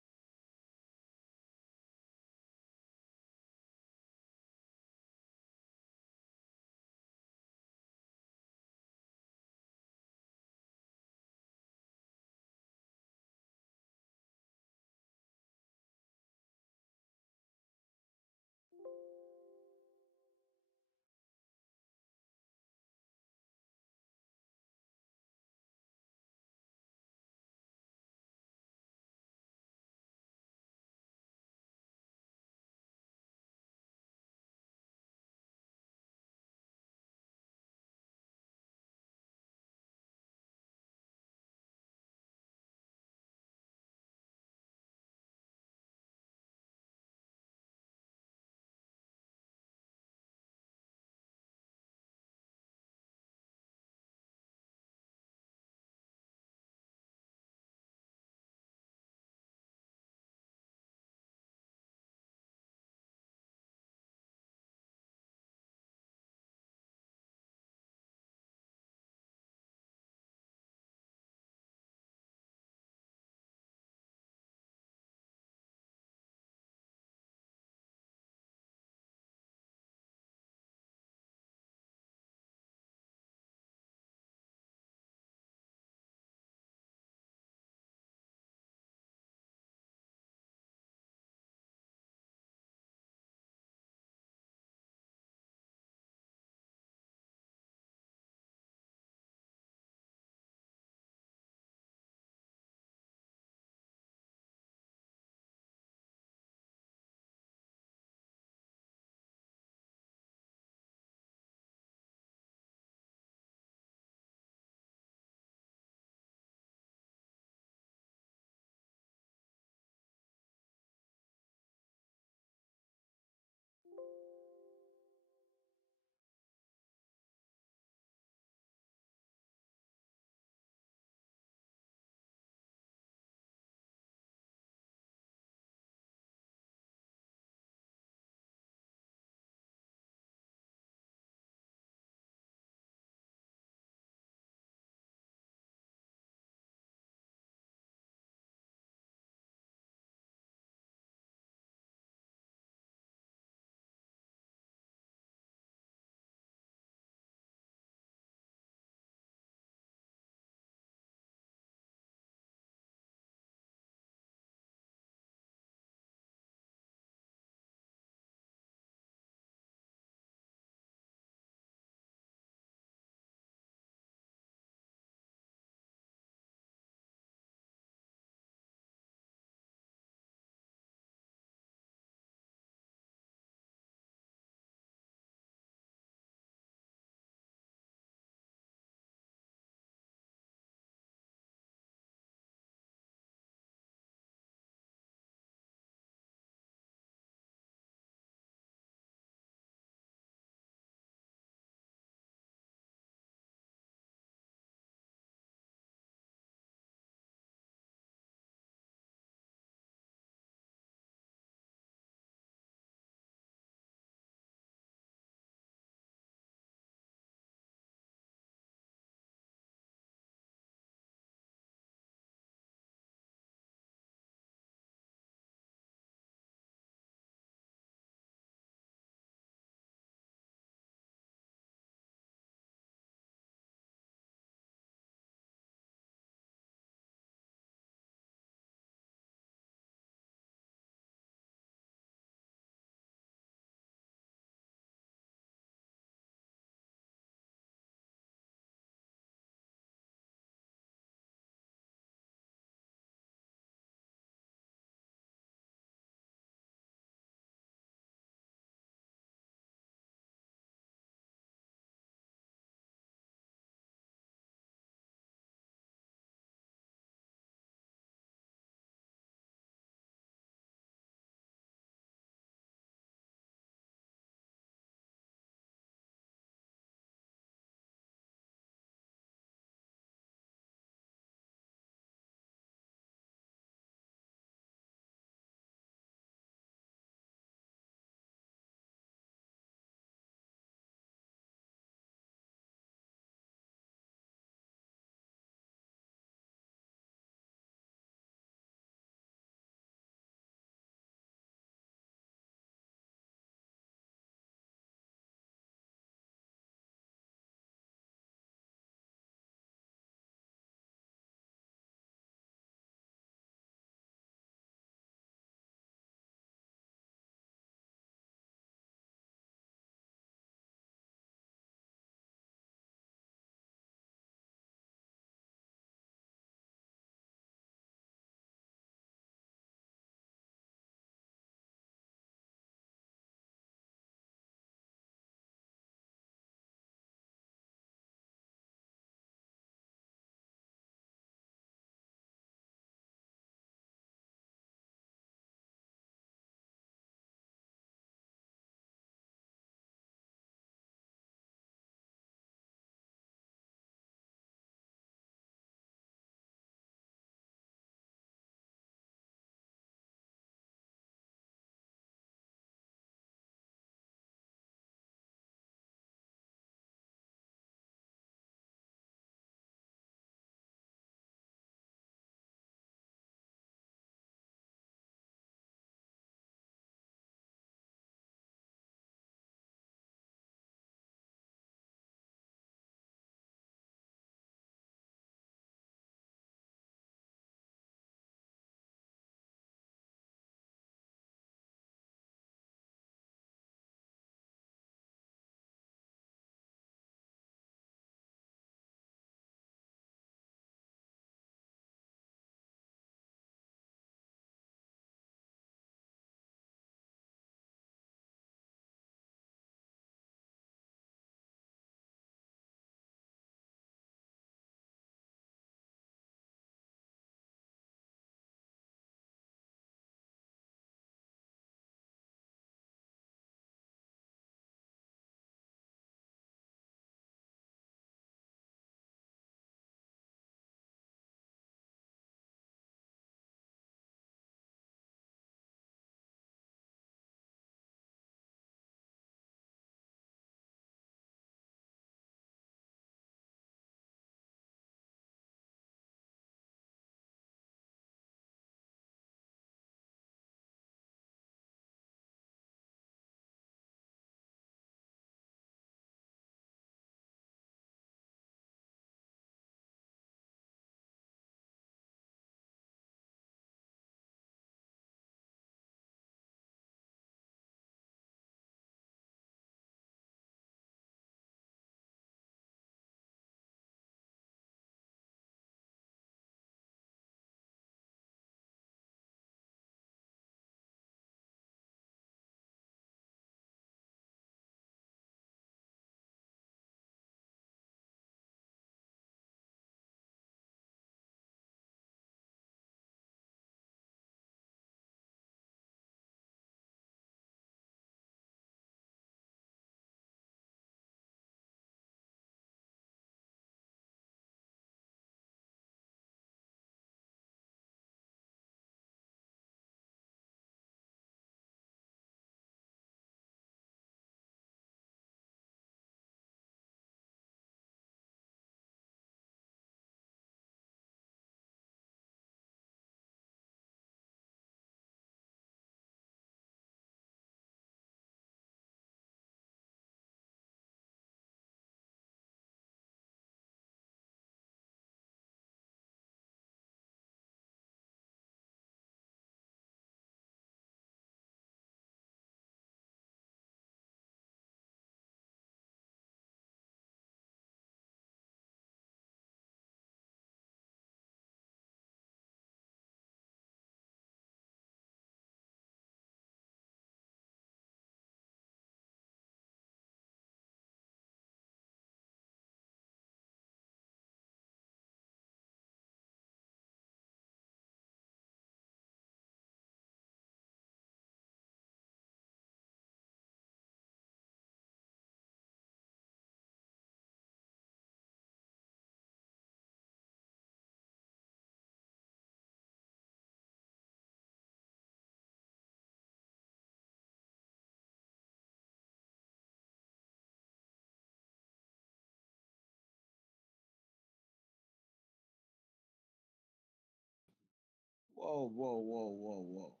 Whoa, whoa, whoa, whoa, whoa.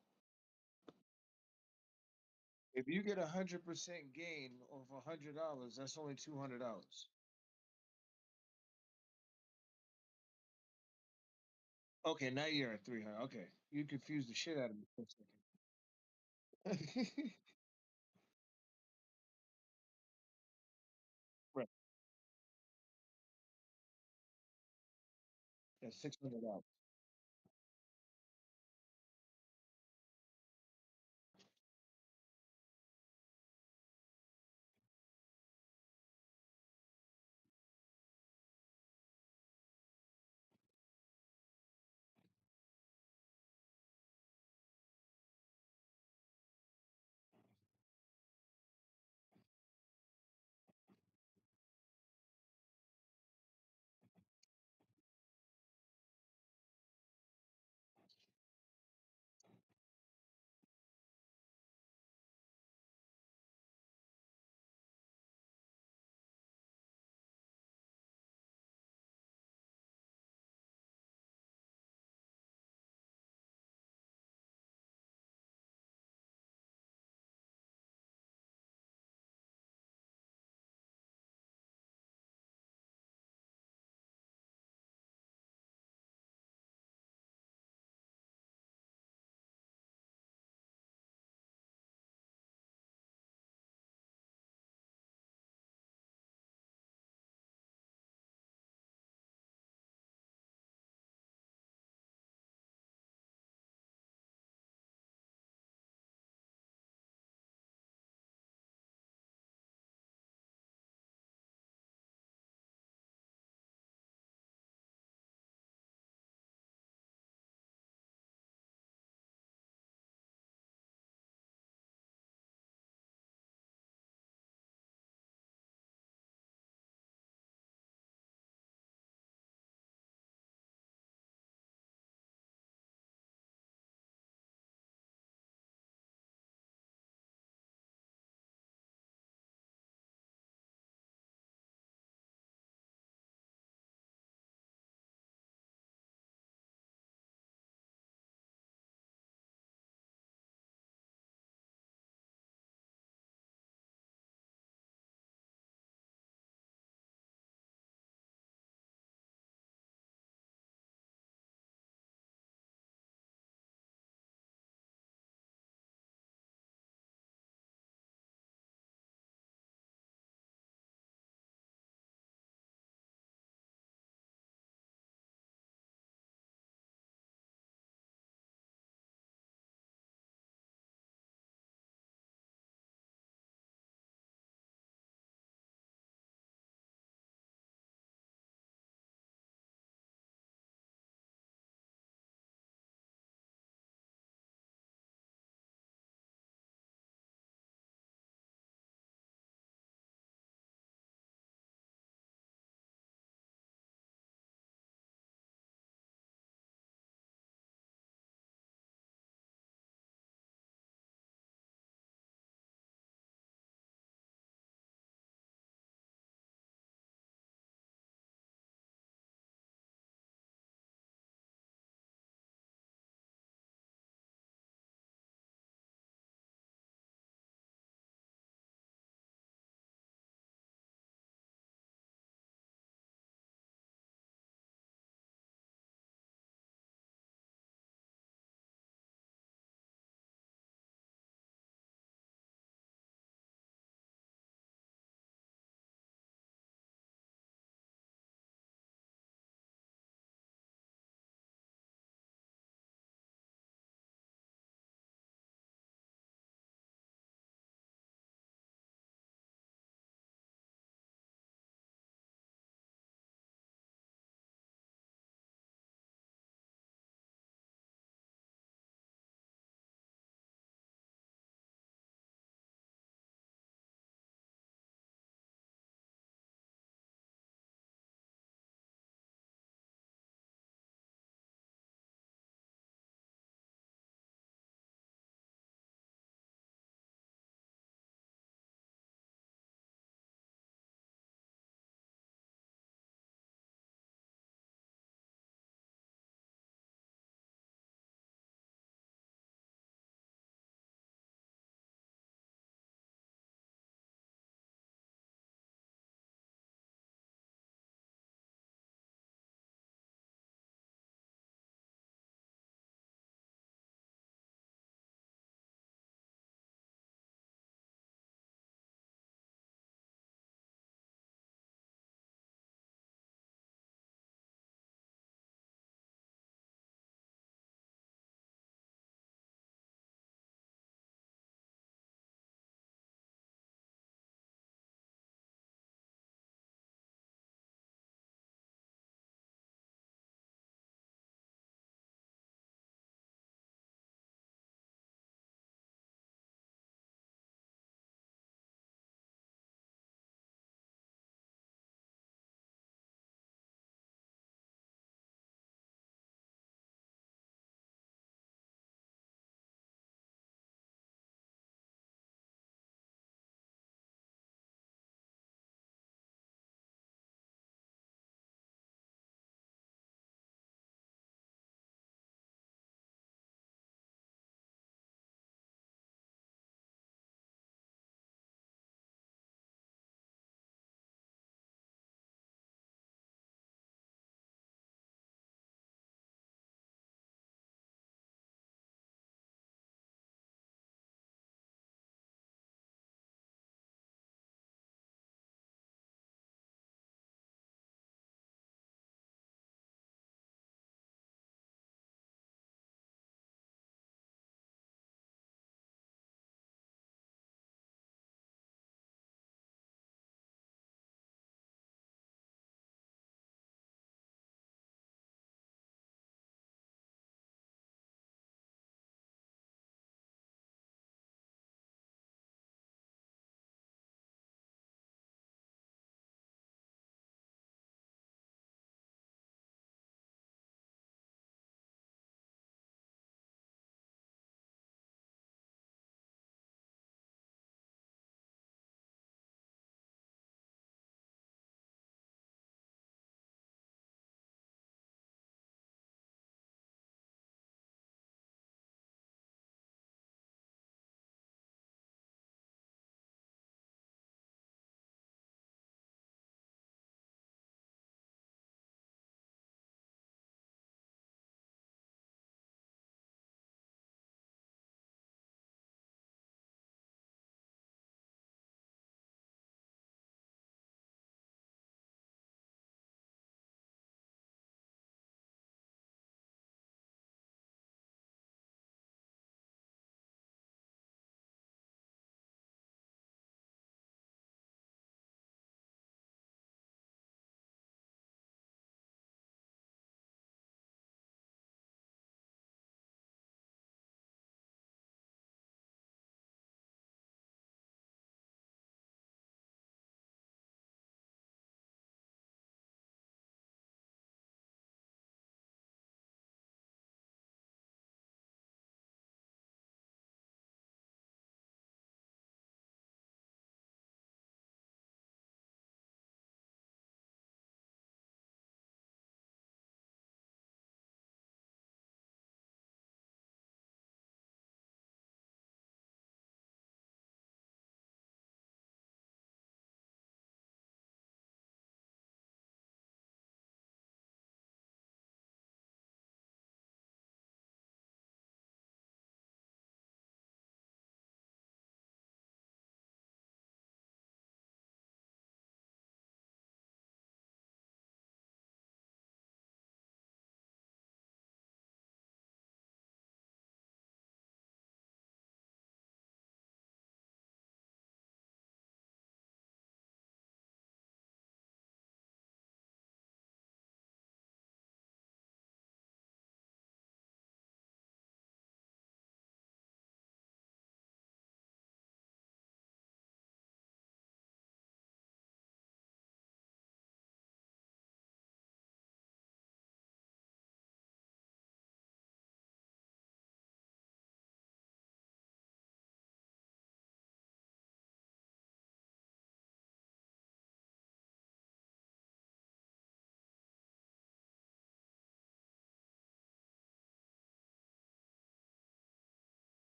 If you get 100% gain of $100, that's only $200. Okay, now you're at 300. Okay, you confused the shit out of me for a second. Right, that's $600.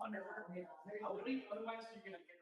Otherwise, you're gonna get